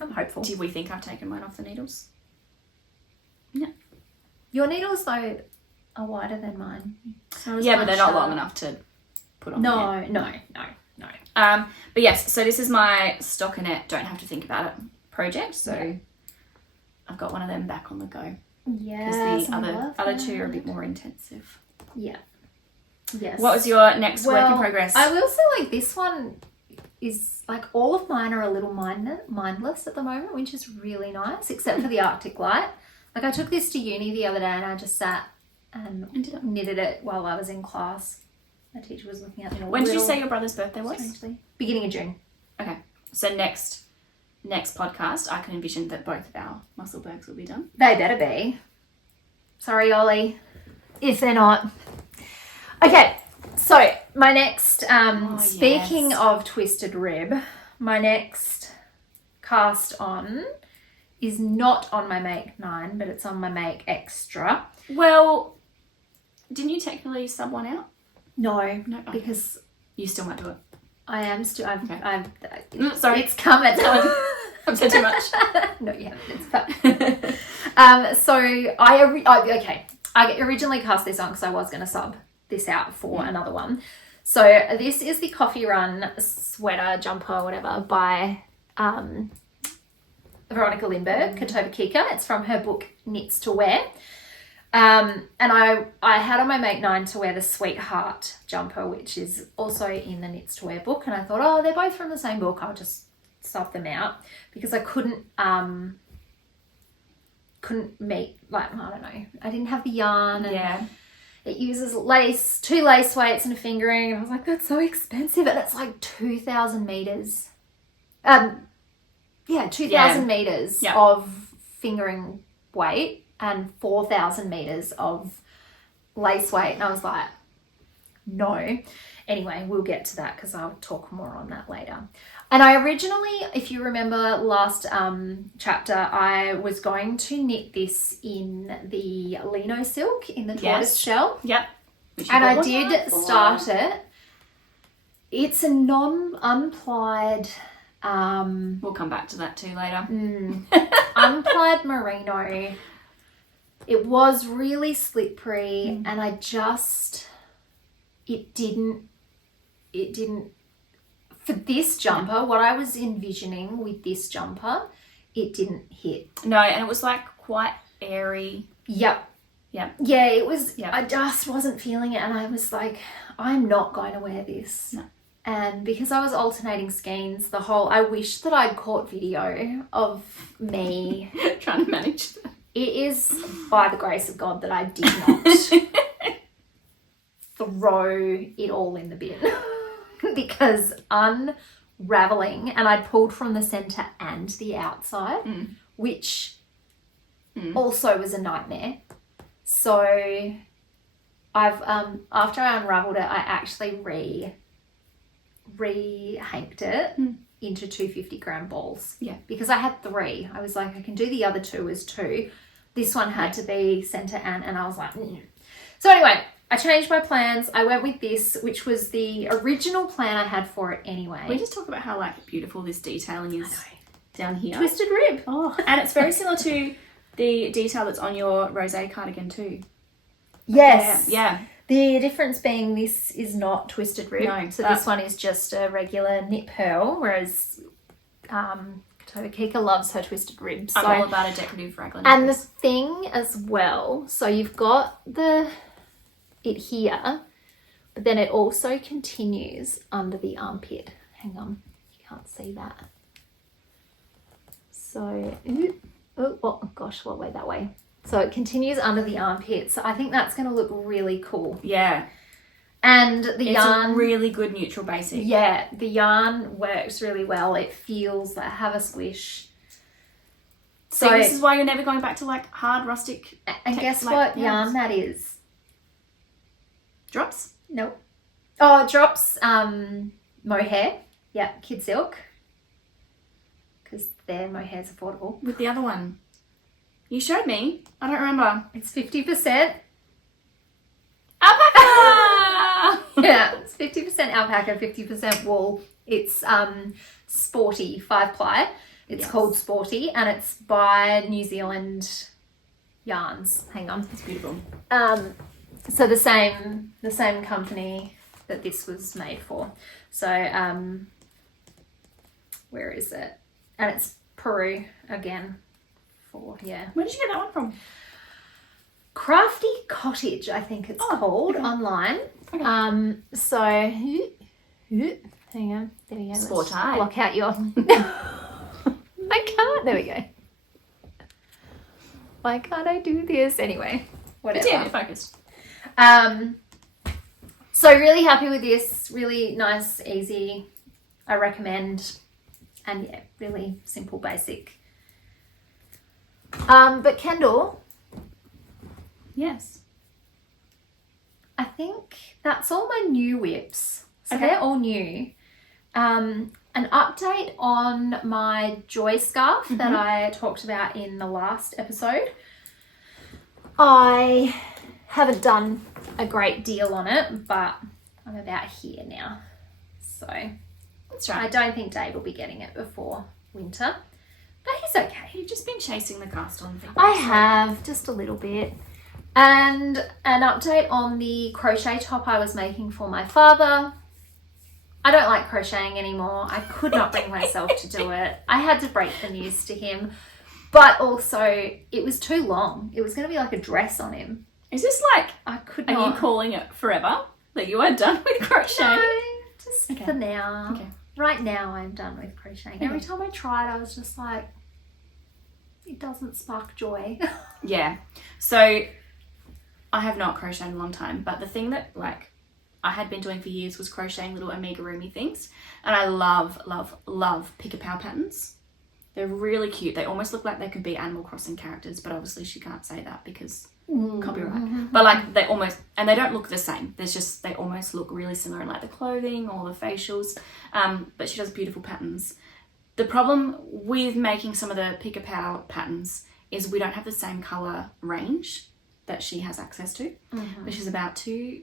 I'm hopeful. Do we think I've taken mine off the needles? Yeah. Your needles, though, are wider than mine. So yeah, but they're not long enough to put on. No. But yes, so this is my stockinette, don't have to think about it project. So I've got one of them back on the go. Yeah. Because the other two are a bit more intensive. Yeah. Yes. What was your next work in progress? I will say, like, this one is, like, all of mine are a little mindless at the moment, which is really nice, except for the Arctic Light. Like, I took this to uni the other day and I just sat and knitted it while I was in class. My teacher was looking at me. When did you say your brother's birthday was? Strangely. Beginning of June. Okay. So next podcast, I can envision that both of our Musselburghs will be done. They better be. Sorry, Ollie, if they're not. Okay, so my next, speaking of twisted rib, my next cast on is not on my Make 9, but it's on my Make Extra. Well, didn't you technically sub one out? No, because you still might do it. I am still. Sorry, it's coming. I've said too much. No, you haven't. It's fine. So I originally cast this on because I was going to sub this out for another one. So this is the Coffee Run sweater, jumper, whatever, by Veronica Lindbergh, Katoba Kika. It's from her book Knits to Wear. And I had on my Make 9 to wear the Sweetheart jumper, which is also in the Knits to Wear book. And I thought, they're both from the same book. I'll just sub them out because I couldn't meet, like, I don't know. I didn't have the yarn. And it uses two lace weights and a fingering. And I was like, that's so expensive. And it's like 2,000 meters. 2,000 meters of fingering weight. And 4,000 meters of lace weight. And I was like, no. Anyway, we'll get to that because I'll talk more on that later. And I originally, if you remember last chapter, I was going to knit this in the lino silk in the tortoise shell. Yep. And I did start it. It's a unplyed... we'll come back to that too later. Unplyed merino. It was really slippery and it didn't, for this jumper, what I was envisioning with this jumper, it didn't hit. No, and it was like quite airy. Yep. Yeah. Yeah, it was, I just wasn't feeling it and I was like, I'm not going to wear this. No. And because I was alternating skeins, I wish that I'd caught video of me trying to manage that. It is by the grace of God that I did not throw it all in the bin because unraveling, and I'd pulled from the centre and the outside, which also was a nightmare. So I've after I unravelled it, I actually re-hanked it into 250-gram balls. Yeah. Because I had 3. I was like, I can do the other 2 as 2. This one had to be centre and I was like, So anyway, I changed my plans. I went with this, which was the original plan I had for it anyway. We just talk about how like beautiful this detailing is down here. Twisted rib. Oh, and it's very similar to the detail that's on your rosé cardigan too. Yes. Yeah. The difference being this is not twisted rib. No, so this one is just a regular knit pearl, whereas Kika loves her twisted rib. So, I'm all about a decorative raglan. And the thing as well, so you've got it here, but then it also continues under the armpit. Hang on, you can't see that. So, oh gosh, what way that way? So it continues under the armpit. So I think that's going to look really cool. Yeah. And the yarn... It's a really good neutral basic. Yeah, the yarn works really well. It feels like have a squish. So this is why you're never going back to like hard rustic... And guess what yarn that is? Drops? Nope. Oh, drops, mohair. Yeah, Kid Silk. Because their mohair's affordable. With the other one. You showed me. I don't remember. It's 50%. Alpaca! Yeah, it's 50% alpaca, 50% wool. It's Sporty 5-ply. It's called Sporty, and it's by New Zealand Yarns. Hang on. It's beautiful. So the same company that this was made for. So where is it? And it's Peru again. Where did you get that one from? Crafty Cottage, I think it's called, online. Okay. So hang on, there we go. Sport Let's eye. block out your I can't, there we go. Why can't I do this? Anyway, whatever. Yeah, focused. So really happy with this, really nice, easy, I recommend, and yeah, really simple, basic. But Kendall, Yes. I think that's all my new whips. So Okay. they're all new. An update on my joy scarf that I talked about in the last episode. I haven't done a great deal on it, but I'm about here now. So That's I right. don't think Dave will be getting it before winter, but he's okay. You've just been chasing the cast on thing. I have, just a little bit. And an update on the crochet top I was making for my father. I don't like crocheting anymore. I could not bring myself to do it. I had to break the news to him. But also, it was too long. It was going to be like a dress on him. Is this like, I could are not. you calling it forever? That you are done with crocheting? No, just Okay. for now. Okay. Right now, I'm done with crocheting. Okay. Every time I tried, I was just like, it doesn't spark joy. Yeah. So I have not crocheted in a long time, but the thing that like I had been doing for years was crocheting little amigurumi things. And I love, love, love pick-a-pow patterns. They're really cute. They almost look like they could be Animal Crossing characters, but obviously she can't say that because copyright. But like they almost, and they don't look the same. There's just, they almost look really similar in like the clothing or the facials. But she does beautiful patterns. The problem with making some of the pick-a-pow patterns is we don't have the same colour range that she has access to. But she's about to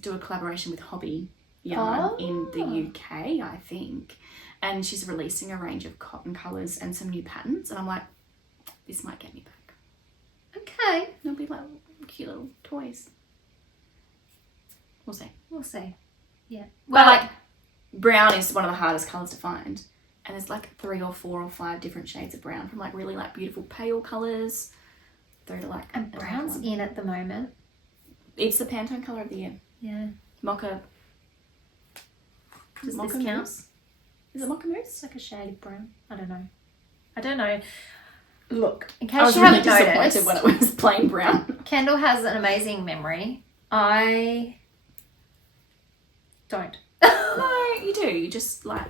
do a collaboration with Hobby Yarn in the UK, I think. And she's releasing a range of cotton colours and some new patterns. And I'm like, this might get me back. Okay. They'll be like cute little toys. We'll see. We'll see. Yeah. But like, brown is one of the hardest colours to find. And there's like 3 or 4 or 5 different shades of brown, from like really like beautiful pale colours through to like and a dark brown's one. in at the moment. It's the Pantone colour of the year. Yeah. Mocha. Does Mocha this count? mousse? Is it mocha mousse? It's like a shade of brown. I don't know. Look, in I case was you really haven't noticed, disappointed when it was plain brown. Kendall has an amazing memory. I don't. No, you do. You just like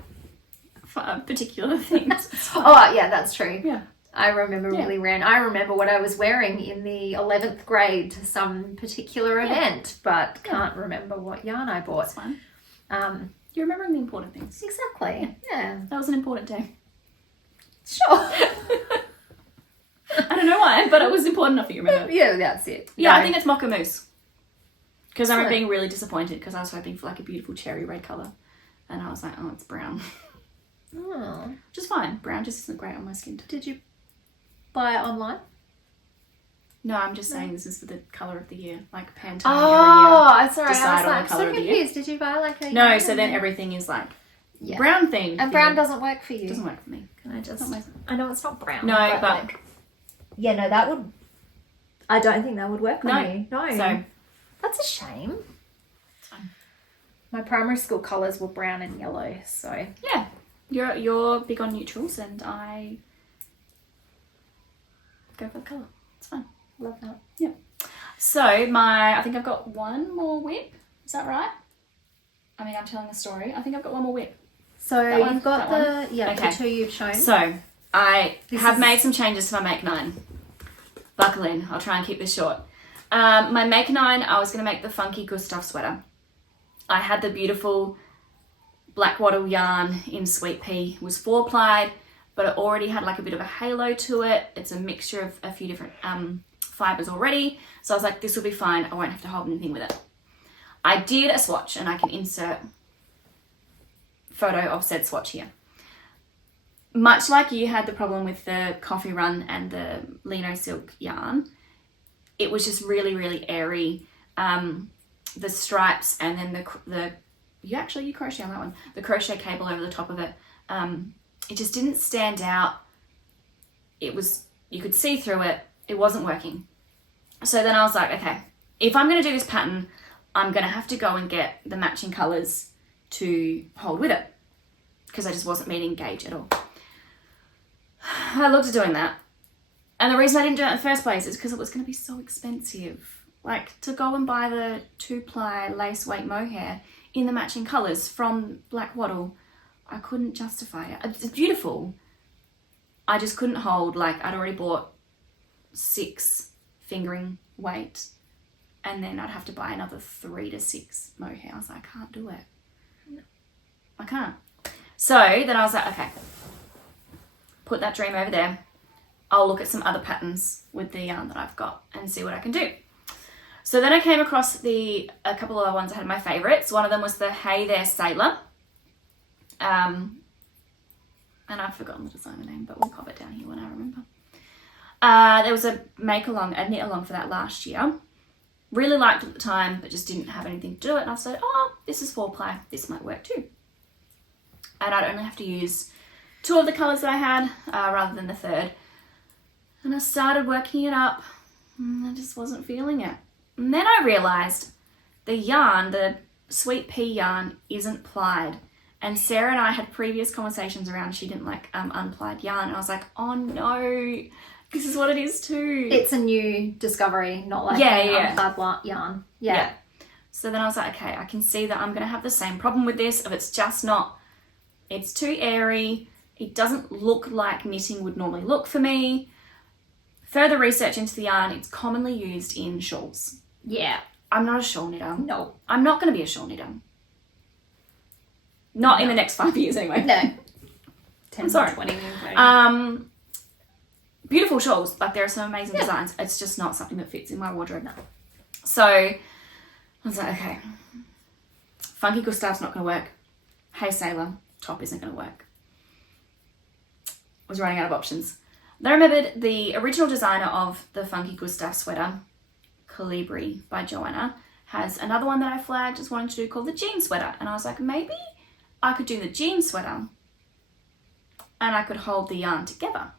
particular things. Oh, yeah, that's true. Yeah. I remember I remember what I was wearing in the 11th grade to some particular event, but can't remember what yarn I bought. That's fine. You're remembering the important things. Exactly. Yeah. That was an important day. Sure. I don't know why, but it was important enough for you to remember. Yeah, that's it. Yeah, No. I think it's mocha mousse. Because I remember Excellent. being really disappointed because I was hoping for like a beautiful cherry red colour. And I was like, oh, it's brown. Oh. Which is fine. Brown just isn't great on my skin. Did you buy it online? No, I'm just saying this is for the colour of the year. Like Pantone Oh, I'm sorry. I decide was on like, the colour so of the year. confused. Did you buy like a every year. No, yarn so and then everything is like Yeah. brown themed. And brown doesn't work for you. doesn't work for me. Can I just? Not my- I know it's not brown. No, but like, yeah, no, that would. I don't think that would work No. on you. No, So that's a shame. it's fine. My primary school colours were brown and yellow, so Yeah. You're big on neutrals and I go for the colour. It's fine. love that. So I think I've got one more whip. Is that right? I mean, I'm telling the story. I think I've got one more whip. So That one? you've got That the Okay. the two you've shown. So I This have is- made some changes to my Make 9. Buckle in. I'll try and keep this short. My Make 9, I was going to make the funky Gustav sweater. I had the beautiful black wattle yarn in Sweet Pea. It was 4-plied, but it already had like a bit of a halo to it. It's a mixture of a few different fibres already. So I was like, this will be fine. I won't have to hold anything with it. I did a swatch, and I can insert photo of said swatch here. Much like you had the problem with the Coffee Run and the Lino Silk yarn, it was just really, really airy. The stripes and then you crochet on that one, the crochet cable over the top of it, it just didn't stand out. You could see through it. It wasn't working. So then I was like, okay, if I'm going to do this pattern, I'm going to have to go and get the matching colours to hold with it, because I just wasn't meeting gauge at all. I looked at doing that. And the reason I didn't do it in the first place is because it was going to be so expensive. Like, to go and buy the 2-ply lace weight mohair in the matching colours from black wattle, I couldn't justify it. It's beautiful. I just couldn't hold, like, I'd already bought 6 fingering weight, and then I'd have to buy another 3 to 6 mohair. I was like, I can't do it. No. I can't. So then I was like, okay, put that dream over there. I'll look at some other patterns with the yarn that I've got and see what I can do. So then I came across a couple of other ones I had my favourites. One of them was the Hey There Sailor. And I've forgotten the designer name, but we'll pop it down here when I remember. There was a knit along for that last year. Really liked it at the time, but just didn't have anything to do it. And I said, oh, this is 4-ply. This might work too. And I'd only have to use 2 of the colours that I had rather than the third. And I started working it up, and I just wasn't feeling it. And then I realised the yarn, the Sweet Pea yarn, isn't plied. And Sarah and I had previous conversations around she didn't like unplyed yarn. And I was like, oh no, this is what it is too. It's a new discovery, not like unplyed yarn. Yeah. So then I was like, okay, I can see that I'm going to have the same problem with this. If it's just not, it's too airy. It doesn't look like knitting would normally look for me. Further research into the yarn, it's commonly used in shawls. Yeah. I'm not a shawl knitter. No. I'm not going to be a shawl knitter. Not in the next 5 years anyway. No. 10 sorry. 20 years. Beautiful shawls. Like, there are some amazing designs. It's just not something that fits in my wardrobe now. So I was like, okay. Funky Gustav's not going to work. Hey Sailor, top isn't going to work. I was running out of options. Then I remembered the original designer of the Funky Gustav sweater, Colibri by Joanna, has another one that I flagged as wanting to do called the jean sweater. And I was like, maybe I could do the jean sweater and I could hold the yarn together.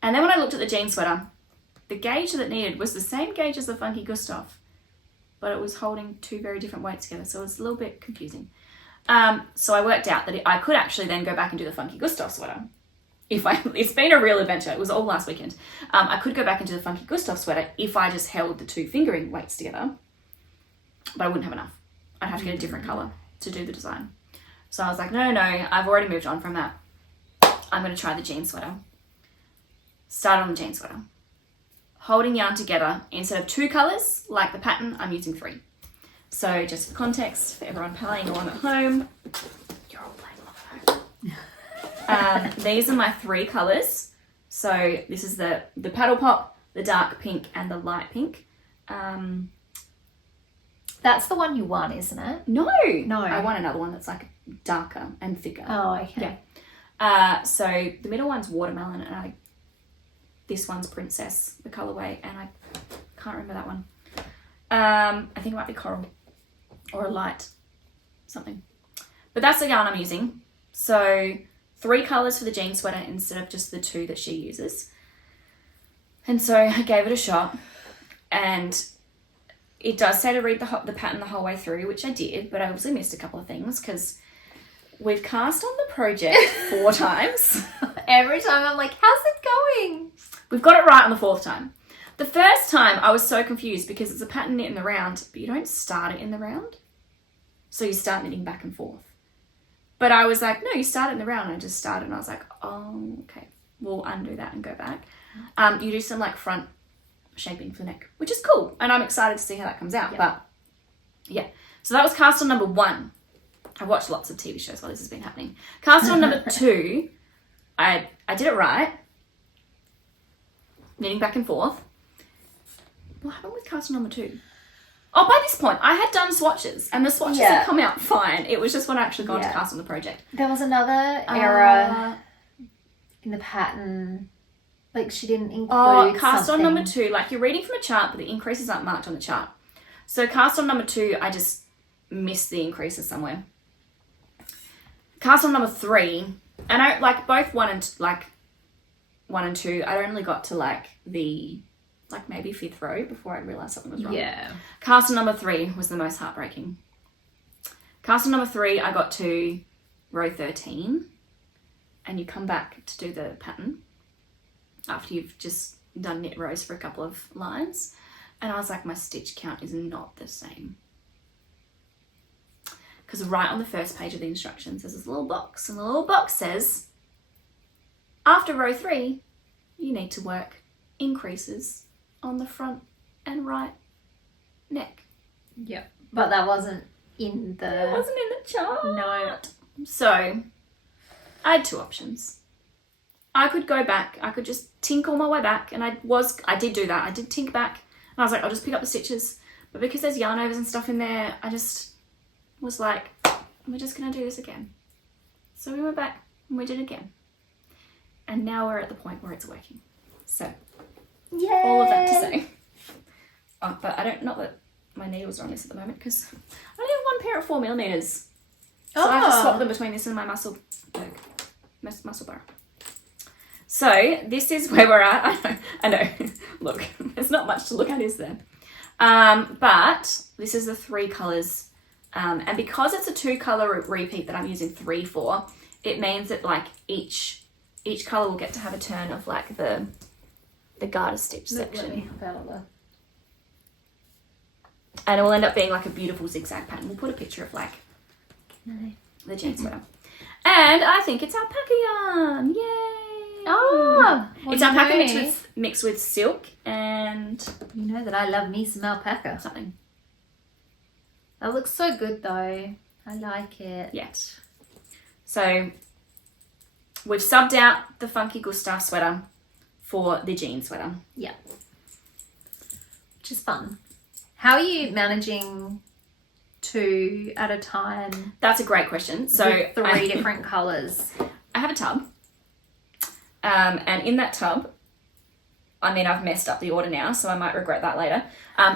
And then when I looked at the jean sweater, the gauge that it needed was the same gauge as the Funky Gustav, but it was holding 2 very different weights together. So it was a little bit confusing. So I worked out that I could actually then go back and do the Funky Gustav sweater. It's been a real adventure. It was all last weekend. I could go back into the Funky Gustav sweater if I just held the 2 fingering weights together, but I wouldn't have enough. I'd have to get a different colour to do the design. So I was like, no, I've already moved on from that. I'm going to try the jean sweater. Start on the jean sweater. Holding yarn together, instead of 2 colours, like the pattern, I'm using 3. So just for context, for everyone playing along at home, you're all playing along at home. These are my 3 colours. So this is the paddle pop, the dark pink, and the light pink. That's the one you won, isn't it? No. No. I want another one that's like darker and thicker. Oh, okay. Yeah. So the middle one's watermelon, and this one's princess, the colourway, and I can't remember that one. I think it might be coral or a light something. But that's the yarn I'm using. So 3 colours for the jean sweater instead of just the 2 that she uses. And so I gave it a shot, and it does say to read the pattern the whole way through, which I did, but I obviously missed a couple of things because we've cast on the project 4 times. Every time I'm like, how's it going? We've got it right on the 4th time. The first time I was so confused because it's a pattern knit in the round, but you don't start it in the round. So you start knitting back and forth. But I was like, no, you start it in the round. And I just started, and I was like, oh, okay, we'll undo that and go back. You do some like front shaping for the neck, which is cool. And I'm excited to see how that comes out. Yeah. But yeah, so that was cast on number 1. I watched lots of TV shows while this has been happening. Cast on number 2, I did it right. Knitting back and forth. What happened with cast on number 2? Oh, by this point, I had done swatches, and the swatches had come out fine. It was just when I actually got to cast on the project. There was another error in the pattern. Like, she didn't include cast something. on number 2. Like, you're reading from a chart, but the increases aren't marked on the chart. So cast on number 2, I just missed the increases somewhere. Cast on number 3, and I like both 1 and 2. I only got to like the maybe 5th row before I realized something was wrong. Yeah. Cast on number 3 was the most heartbreaking. Cast on number 3, I got to row 13, and you come back to do the pattern after you've just done knit rows for a couple of lines, and I was like, my stitch count is not the same. Because right on the first page of the instructions there's this little box, and the little box says, after row 3, you need to work increases on the front and right neck. Yeah. But that wasn't in the... It wasn't in the chart. No. So, I had 2 options. I could go back, I could just tink all my way back, and I did do that. I did tink back, and I was like, I'll just pick up the stitches. But because there's yarn overs and stuff in there, I just was like, we're just going to do this again. So we went back, and we did it again. And now we're at the point where it's working. So, Yay! all of that to say. Oh, but not that my needles are on this at the moment, because I only have 1 pair of 4mm. So I have to swap them between this and my Musselburgh. So this is where we're at. I know. Look, there's not much to look at, is there? But this is the 3 colours. And because it's a 2 colour repeat that I'm using 3 for, it means that like each colour will get to have a turn of like the garter stitch section. And it will end up being like a beautiful zigzag pattern. We'll put a picture of like the jean sweater. And I think it's alpaca yarn. Yay! Oh! It's alpaca mixed with silk and... You know that I love me some alpaca. something. That looks so good though. I like it. Yes. So we've subbed out the Funky Gustav sweater for the jean sweater. Yeah. Which is fun. How are you managing 2 at a time? That's a great question. So with 3 different colours. I have a tub. And in that tub, I mean, I've messed up the order now, so I might regret that later.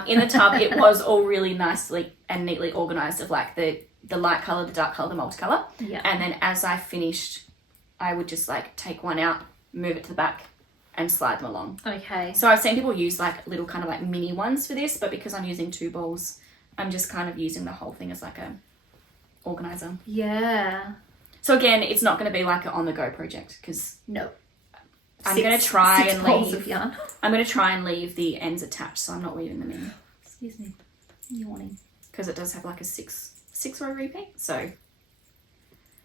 In the tub, it was all really nicely and neatly organised of like the light colour, the dark colour, the multicolour. Yeah. And then as I finished, I would just like take one out, move it to the back and slide them along. Okay. So I've seen people use like little kind of like mini ones for this, but because I'm using 2 balls, I'm just kind of using the whole thing as like a organiser. Yeah. So again, it's not going to be like an on-the-go project because no. I'm going to try and balls leave. Of yarn. I'm going to try and leave the ends attached, so I'm not weaving them in. Excuse me. I'm yawning. Because it does have like a 6 row repeat. So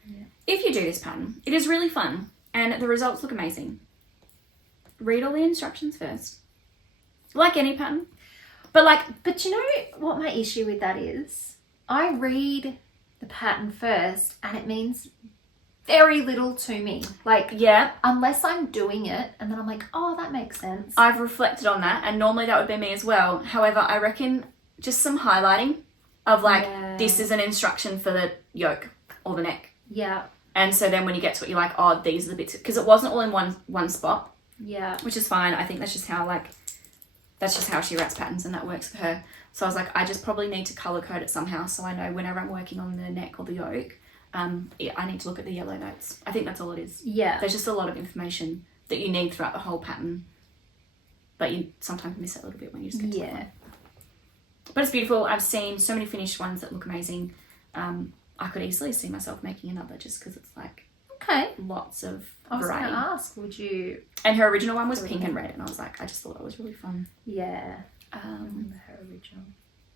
yeah. If you do this pattern, it is really fun and the results look amazing. Read all the instructions first, like any pattern. But you know what my issue with that is? I read the pattern first and it means very little to me. Like, yeah, unless I'm doing it and then I'm like, oh, that makes sense. I've reflected on that and normally that would be me as well. However, I reckon just some highlighting of like, this is an instruction for the yoke or the neck. Yeah. And so then when you get to it, you're like, oh, these are the bits, because it wasn't all in one spot. Yeah. Which is fine. I think that's just how she writes patterns and that works for her. So I was like, I just probably need to colour code it somehow so I know whenever I'm working on the neck or the yoke, I need to look at the yellow notes. I think that's all it is. Yeah. There's just a lot of information that you need throughout the whole pattern, but you sometimes miss it a little bit when you just get to that one. But it's beautiful. I've seen so many finished ones that look amazing. I could easily see myself making another just because it's like lots of variety. I was going to ask, would you... And her original one was pink and red, and I was like, I just thought that was really fun. Yeah. I remember her original.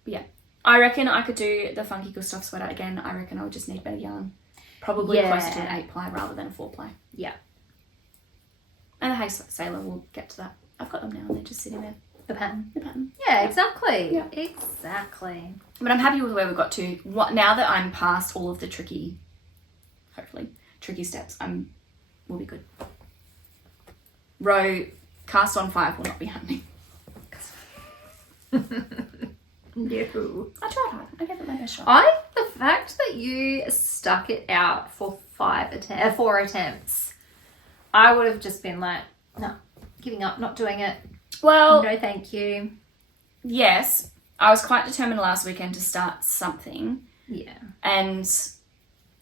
Yeah. I reckon I could do the Funky Gustav sweater again. I reckon I would just need better yarn. Probably closer to an 8-ply rather than a 4-ply. Yeah. And the Hey Sailor, we'll get to that. I've got them now and they're just sitting there. The pattern. The pattern. Yeah, exactly. Yeah. Exactly. But I'm happy with where we got to. Now that I'm past all of the hopefully, tricky steps, we'll be good. Row cast on 5 will not be happening. No. I tried hard. I gave it my best shot. The fact that you stuck it out for 4 attempts, I would have just been like, no, giving up, not doing it. Well, no, thank you. Yes, I was quite determined last weekend to start something. Yeah. And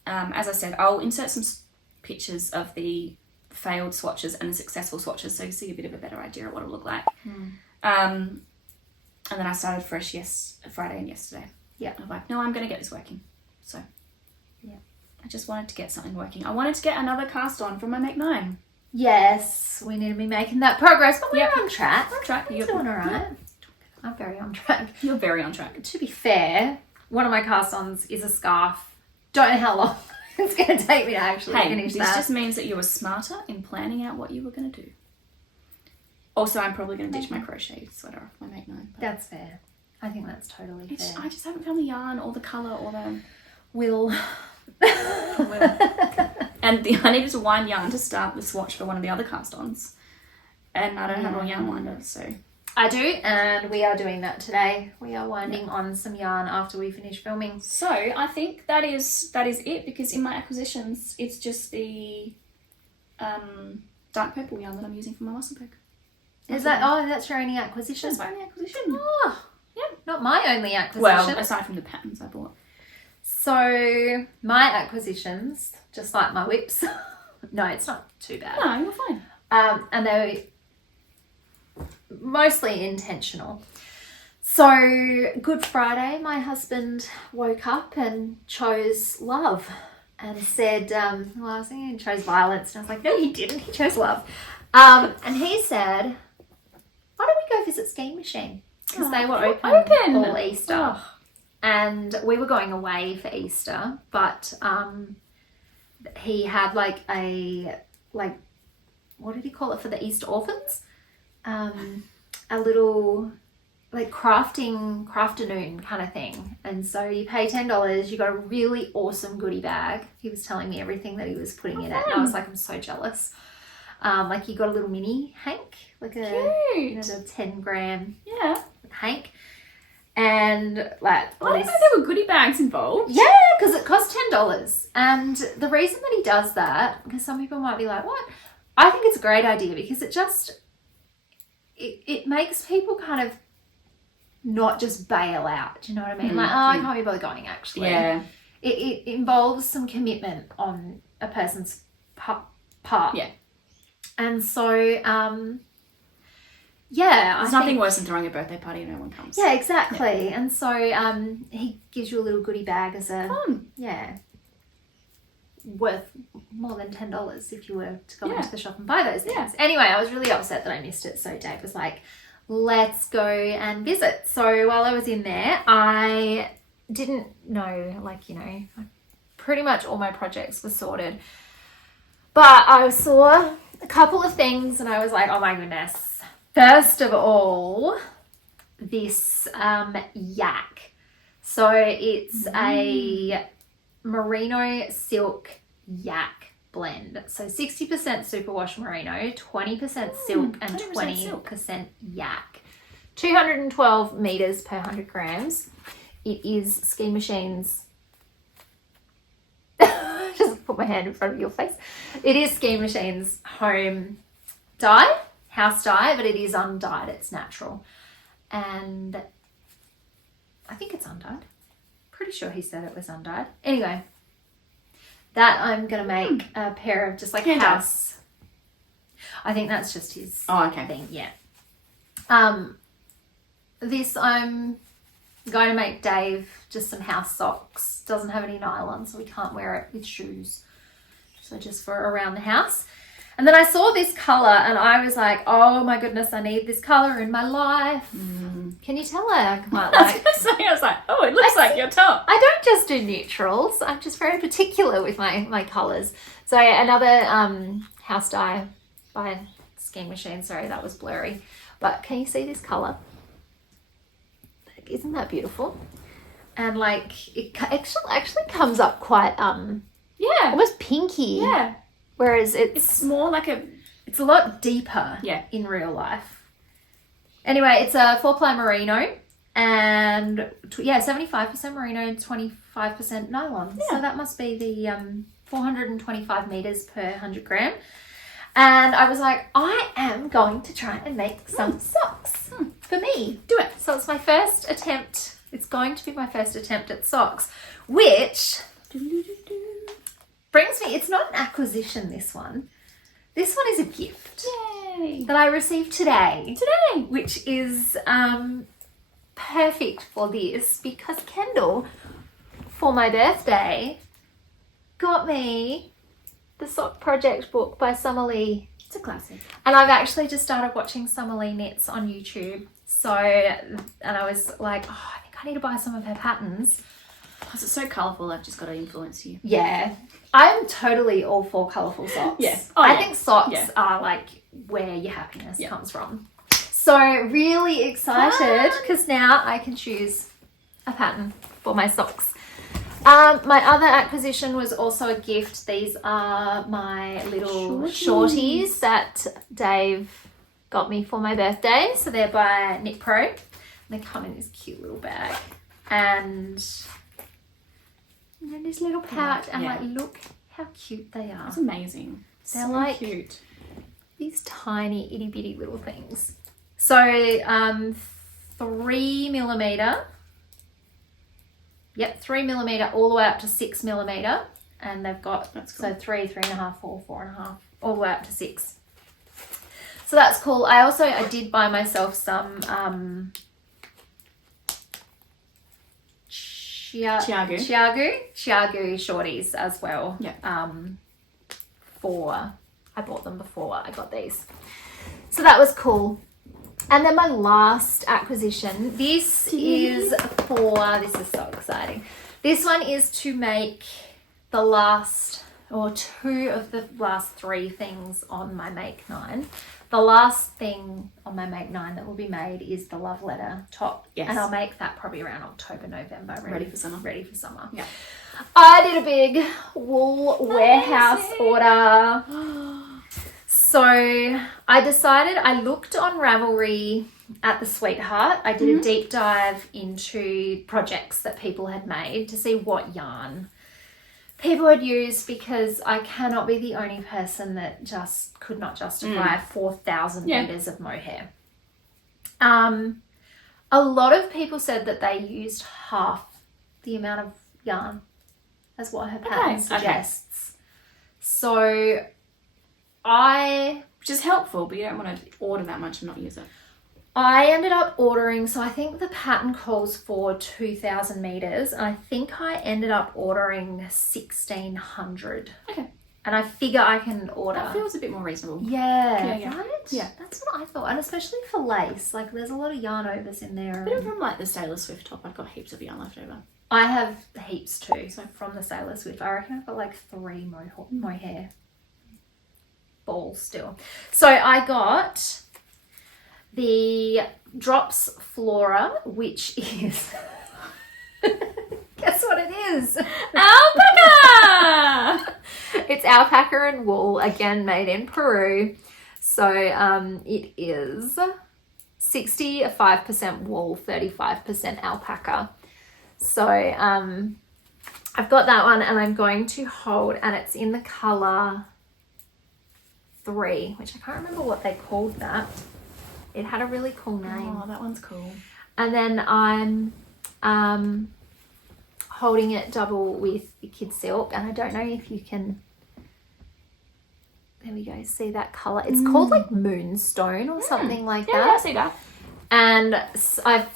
as I said, I'll insert some pictures of the failed swatches and the successful swatches so you see a bit of a better idea of what it'll look like. And then I started fresh Friday and yesterday. Yeah. I'm like, no, I'm going to get this working. So yeah, I just wanted to get something working. I wanted to get another cast on from my Make 9. Yes, we need to be making that progress, but we're on track. On track. You're doing all right. Yeah. I'm very on track. You're very on track. To be fair, one of my cast-ons is a scarf. Don't know how long it's going to take me to actually finish that. This just means that you were smarter in planning out what you were going to do. Also, I'm probably going to ditch my crochet sweater off my Make 9. That's fair. I think that's totally fair. I just haven't found the yarn or the colour or the... Will. And I needed to wind yarn to start the swatch for one of the other cast-ons. And I don't have a yarn winder, so... I do, and we are doing that today. We are winding on some yarn after we finish filming. So I think that is it, because in my acquisitions, it's just the dark purple yarn that I'm using for my Musselburgh. That's your only acquisition? That's my only acquisition. Oh, yeah. Not my only acquisition. Well, aside from the patterns I bought. So my acquisitions, just like my whips, no, it's not too bad. No, you're fine. And they're mostly intentional. So Good Friday, my husband woke up and chose love and said, I was thinking he chose violence, and I was like, no, he didn't, he chose love. And he said, why don't we go visit Ski Machine? Because they were open all Easter. Oh. And we were going away for Easter, but he had what did he call it for the Easter orphans? A little crafternoon kind of thing. And so you pay $10, you got a really awesome goodie bag. He was telling me everything that he was putting in it, and I was like, I'm so jealous. You got a little mini hank, a 10 gram hank. And I didn't know there were goodie bags involved. Yeah, because it cost $10. And the reason that he does that, because some people might be like, what? I think it's a great idea, because it makes people kind of not just bail out. Do you know what I mean? I can't be bothered going, actually. Yeah. It involves some commitment on a person's part. Yeah. And so, there's nothing worse than throwing a birthday party and no one comes. Yeah, exactly. Yeah. And so he gives you a little goodie bag as a worth more than $10 if you were to go into the shop and buy those things. Yeah. Anyway, I was really upset that I missed it, so Dave was like, let's go and visit. So while I was in there, I didn't know, pretty much all my projects were sorted, but I saw a couple of things and I was like, oh my goodness. First of all, this yak. So it's a merino silk yak blend. So 60% superwash merino, 20% silk, and 20% yak. 212 meters per 100 grams. It is Ski Machine's. Just put my hand in front of your face. It is Ski Machine's home dye. House dye, but it is undyed. It's natural. And I think it's undyed. Pretty sure he said it was undyed. Anyway, that I'm going to make a pair of just house. I think that's just his thing. Yeah. This I'm going to make Dave just some house socks. Doesn't have any nylon, so we can't wear it with shoes. So just for around the house. And then I saw this colour and I was like, oh my goodness, I need this colour in my life. Can you tell I quite like? I was like, oh, it looks like your top. I don't just do neutrals. I'm just very particular with my colours. So another house dye by Ski Machine. Sorry, that was blurry. But can you see this colour? Isn't that beautiful? And like it actually comes up quite Yeah. almost pinky. Yeah. Whereas It's more like it's a lot deeper in real life. Anyway, it's a 4-ply merino and 75% merino, 25% nylon. So that must be the 425 meters per 100 gram. And I was like, I am going to try and make some socks for me. Do it. So it's my first attempt. It's going to be my first attempt at socks, which brings me, it's not an acquisition, this one. This one is a gift. Yay. That I received today, which is perfect for this because Kendall, for my birthday, got me the sock project book by Sille. It's a classic. And I've actually just started watching Sille knits on YouTube. So, and I was like, oh, I think I need to buy some of her patterns. Because it's so colourful, I've just got to influence you. Yeah. I'm totally all for colourful socks. Yeah. I think socks are like where your happiness comes from. So really excited because now I can choose a pattern for my socks. My other acquisition was also a gift. These are my little shorties that Dave got me for my birthday. So they're by Knit Pro. And they come in this cute little bag. And then this little pouch. And like, look how cute they are. It's amazing. They're so like cute. These tiny itty bitty little things. So 3mm. Yep, 3mm all the way up to 6mm, and they've got so 3, 3.5, 4, 4.5, all the way up to 6. So that's cool. I did buy myself some Chiagu shorties as well. Yeah. I bought them before I got these, so that was cool. And then my last acquisition, this is so exciting. This one is to make the last, or 2 of the last 3 things on my Make 9. The last thing on my Make 9 that will be made is the love letter top. Yes. And I'll make that probably around October, November. Ready for summer. Ready for summer. Yeah. I did a big wool warehouse order. So I decided, I looked on Ravelry at the Sweetheart. I did a deep dive into projects that people had made to see what yarn people had used, because I cannot be the only person that just could not justify 4,000 meters of mohair. A lot of people said that they used half the amount of yarn as what her pattern suggests. So which is helpful, but you don't want to order that much and not use it. I ended up ordering, so I think the pattern calls for 2,000 meters, and I think I ended up ordering 1,600. Okay. And I figure I can order. That feels a bit more reasonable. Yeah. Right? Yeah. That's what I thought, and especially for lace. Like, there's a lot of yarn overs in there. But from like the Sailor Swift top, I've got heaps of yarn left over. I have heaps too. So from the Sailor Swift, I reckon I've got like 3 mohair balls still. So I got the Drops Flora, which is guess what it is? Alpaca! It's alpaca and wool, again made in Peru. So it is 65% wool, 35% alpaca. So I've got that one, and I'm going to hold, and it's in the colour 3, which I can't remember what they called that. It had a really cool name. Oh, that one's cool. And then I'm holding it double with the Kid Silk, and I don't know if you can, there we go, see that colour. It's called like Moonstone or something like that. Yeah, I see that. And I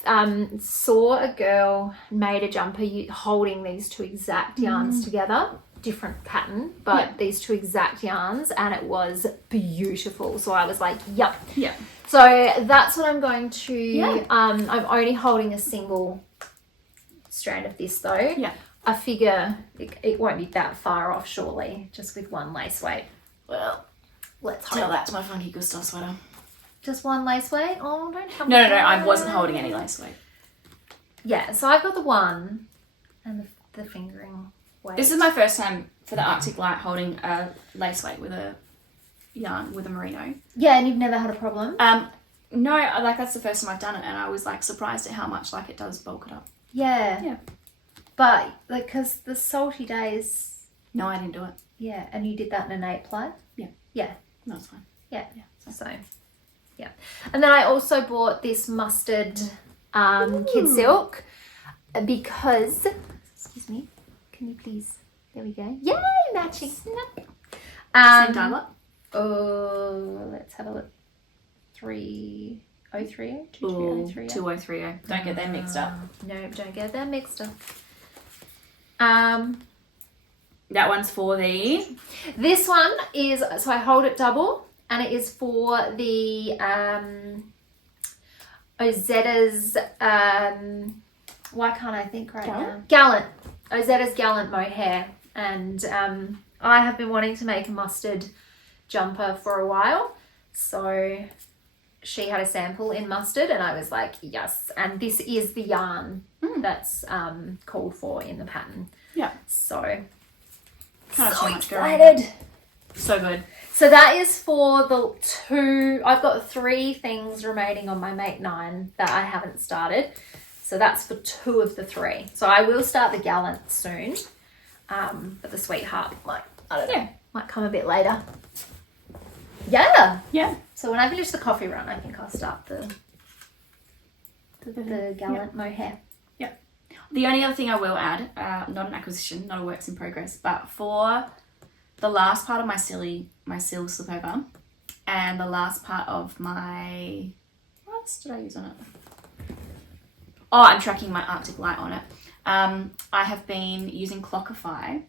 saw a girl made a jumper holding these 2 exact yarns together. Different pattern, but these 2 exact yarns, and it was beautiful. So I was like, yup. Yeah. So that's what I'm going to, I'm only holding a single strand of this though. Yeah. I figure it won't be that far off surely, just with 1 lace weight. Well, let's tell that to my funky Gustav sweater. Just one lace weight? Oh, don't tell me. No, I wasn't holding any lace weight. Yeah, so I've got the one and the fingering weight. This is my first time for the Arctic Light holding a lace weight with a yarn, with a merino. Yeah, and you've never had a problem? No, like that's the first time I've done it, and I was like surprised at how much like it does bulk it up. Yeah. Yeah. But like, because the salty days. No, I didn't do it. Yeah, and you did that in an 8-ply? Yeah. Yeah. No, it's fine. Yeah. So, yeah. And then I also bought this mustard kid silk because, excuse me, can you please, there we go. Yay, matching. Same dial up. Oh, let's have a look. 3030? 2330? 2030. Don't get them mixed up. No, don't get them mixed up. That one's for the... This one is, so I hold it double, and it is for the Ozetta's, why can't I think right now? Gallant. Ozetta's Gallant mohair. And I have been wanting to make a mustard jumper for a while. So she had a sample in mustard and I was like, yes. And this is the yarn that's called for in the pattern. Yeah. So, Kind of so too much excited. going. So good. So that is for the 2, I've got 3 things remaining on my Make 9 that I haven't started. So that's for 2 of the 3. So I will start the Gallant soon. But the Sweetheart might, I don't know, might come a bit later. Yeah. Yeah. So when I finish the coffee run, I think I'll start the Gallant mohair. Yeah. The only other thing I will add, not an acquisition, not a works in progress, but for the last part of my Sille slipover and the last part of my, what else did I use on it? Oh, I'm tracking my Arctic Light on it. I have been using Clockify.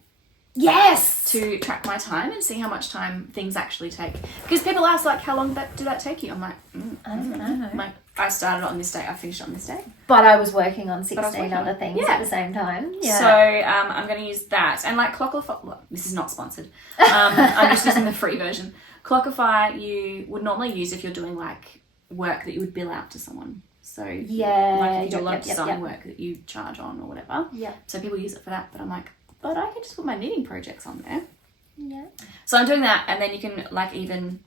Yes! To track my time and see how much time things actually take. Because people ask, like, how long did that take you? I'm like, I don't know. Like, I started on this day, I finished on this day. But I was working on 16 other things at the same time. Yeah. So I'm going to use that. And like Clockify, well, this is not sponsored. I'm just using the free version. Clockify you would normally use if you're doing like work that you would bill out to someone. So like if you do a lot of design work that you charge on or whatever. Yeah. So people use it for that. But I'm like, but I can just put my knitting projects on there. Yeah. So I'm doing that, and then you can like even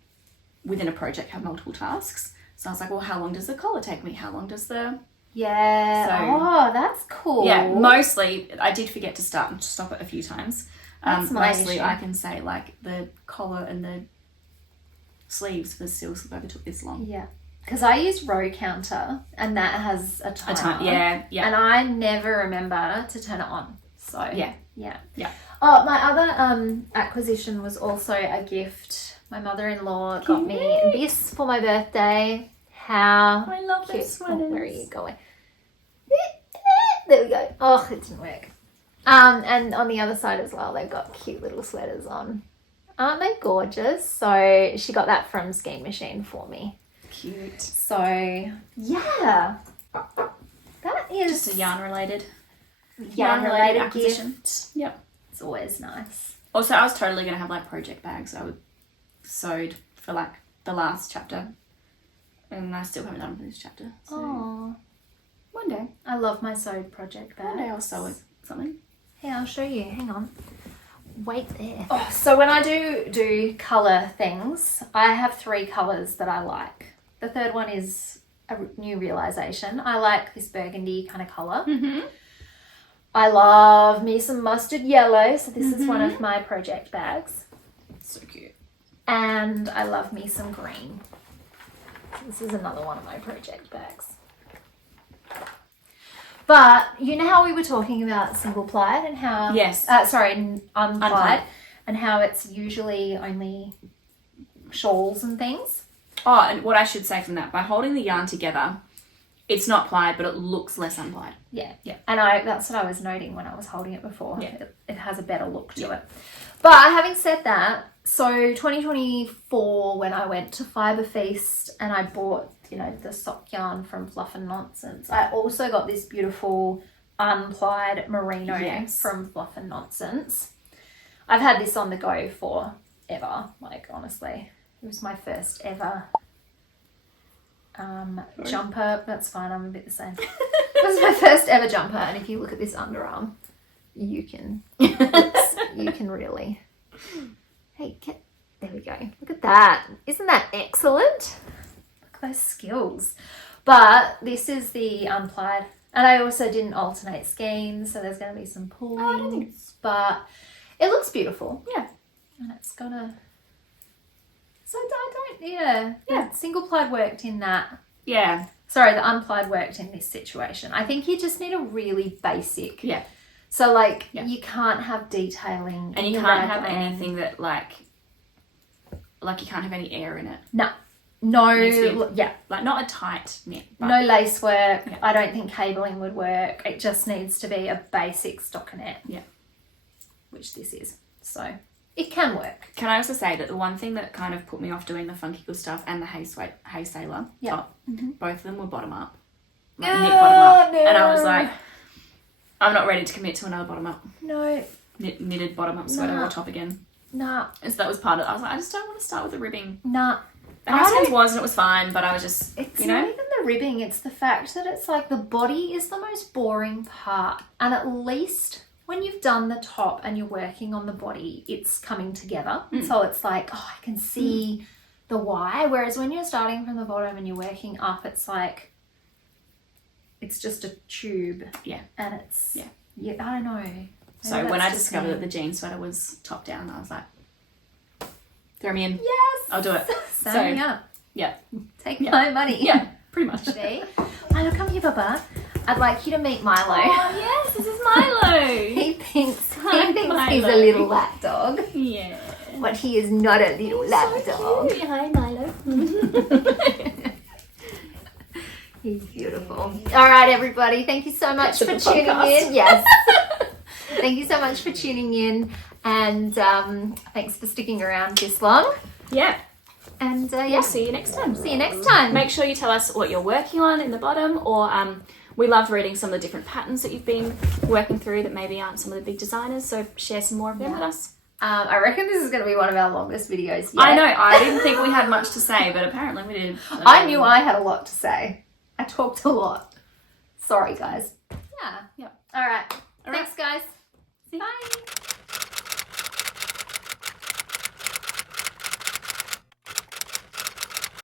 within a project have multiple tasks. So I was like, well, how long does the collar take me? How long does the... Yeah. So, oh, that's cool. Yeah, mostly, I did forget to start and stop it a few times. That's my mostly issue. I can say like the collar and the sleeves for the Sille slipover took this long. Yeah. Because I use row counter, and that has a timer. Yeah. And I never remember to turn it on. So Yeah. Oh, my other acquisition was also a gift. My mother-in-law got me this for my birthday. How I love cute. those sweaters. Oh, where are you going? There we go. Oh, it didn't work. And on the other side as well, they've got cute little sweaters on. Aren't they gorgeous? So she got that from Ski Machine for me. Cute. So yeah, that is Just a yarn-related acquisition. gift. Yep. It's always nice. Also, I was totally going to have like project bags I would sewed for like the last chapter. And I still haven't done for this chapter. So Oh, one day. I love my sewed project bags. One day I'll sew it. Something. Hey, I'll show you. Hang on. Wait there. Oh, so when I do colour things, I have 3 colours that I like. The third one is a new realisation. I like this burgundy kind of colour. Mm-hmm. I love me some mustard yellow, so this is one of my project bags. So cute. And I love me some green. This is another one of my project bags. But you know how we were talking about single plied and how... Yes. Unplyed. And how it's usually only shawls and things. Oh, and what I should say from that, by holding the yarn together, it's not plied, but it looks less unplied. Yeah. And that's what I was noting when I was holding it before. Yeah. It has a better look to it. But having said that, so 2024 when I went to Fibre Feast and I bought, the sock yarn from Fluff and Nonsense, I also got this beautiful unplied merino from Fluff and Nonsense. I've had this on the go forever, like honestly. It was my first ever jumper. That's fine. I'm a bit the same. It was my first ever jumper, and if you look at this underarm, you can really. Hey, there we go. Look at that. Isn't that excellent? Look at those skills. But this is the unplyed, and I also didn't alternate skeins, so there's going to be some pulling. But it looks beautiful. Yeah, and it's gonna. So I don't. Yeah. The single plied worked in that. Yeah. Sorry, the unplyed worked in this situation. I think you just need a really basic. Yeah. So, like, you can't have detailing. And you can't have anything that, like you can't have any air in it. No. Like, not a tight knit. No lace work. Yeah. I don't think cabling would work. It just needs to be a basic stockinette. Yeah. Which this is. So, it can work. Can I also say that the one thing that kind of put me off doing the Funky Good Stuff and the Hey Sailor top, both of them were bottom up. Like knit bottom up. No. And I was like, I'm not ready to commit to another bottom up. No. Knitted bottom up sweater or top again. Nah. And so that was part of it. I was like, I just don't want to start with the ribbing. Nah. And it was, and it was fine, but I was just, it's not even the ribbing, it's the fact that it's like the body is the most boring part. And at least when you've done the top and you're working on the body, it's coming together. So it's like, oh, I can see the why. Whereas when you're starting from the bottom and you're working up, it's like, it's just a tube. Yeah. And it's, I don't know. Maybe so when I discovered that the jean sweater was top down, I was like, throw me in. Yes. I'll do it. Sign me up. Yeah. Take my money. Yeah, pretty much. Milo, come here, Papa. I'd like you to meet Milo. Oh, yes, this is Milo. he thinks Milo. he's a little lap dog. Yeah. But he is not a little lap dog. Cute. Hi, Milo. He's beautiful. All right, everybody. Thank you so much for tuning in. Yes. Thank you so much for tuning in. And thanks for sticking around this long. Yeah. And we'll see you next time. See you next time. Make sure you tell us what you're working on in the bottom, or we love reading some of the different patterns that you've been working through that maybe aren't some of the big designers, so share some more of them with us. I reckon this is going to be one of our longest videos yet. I know, I didn't think we had much to say, but apparently we did. I knew I had a lot to say. I talked a lot. Sorry, guys. Yeah. All right.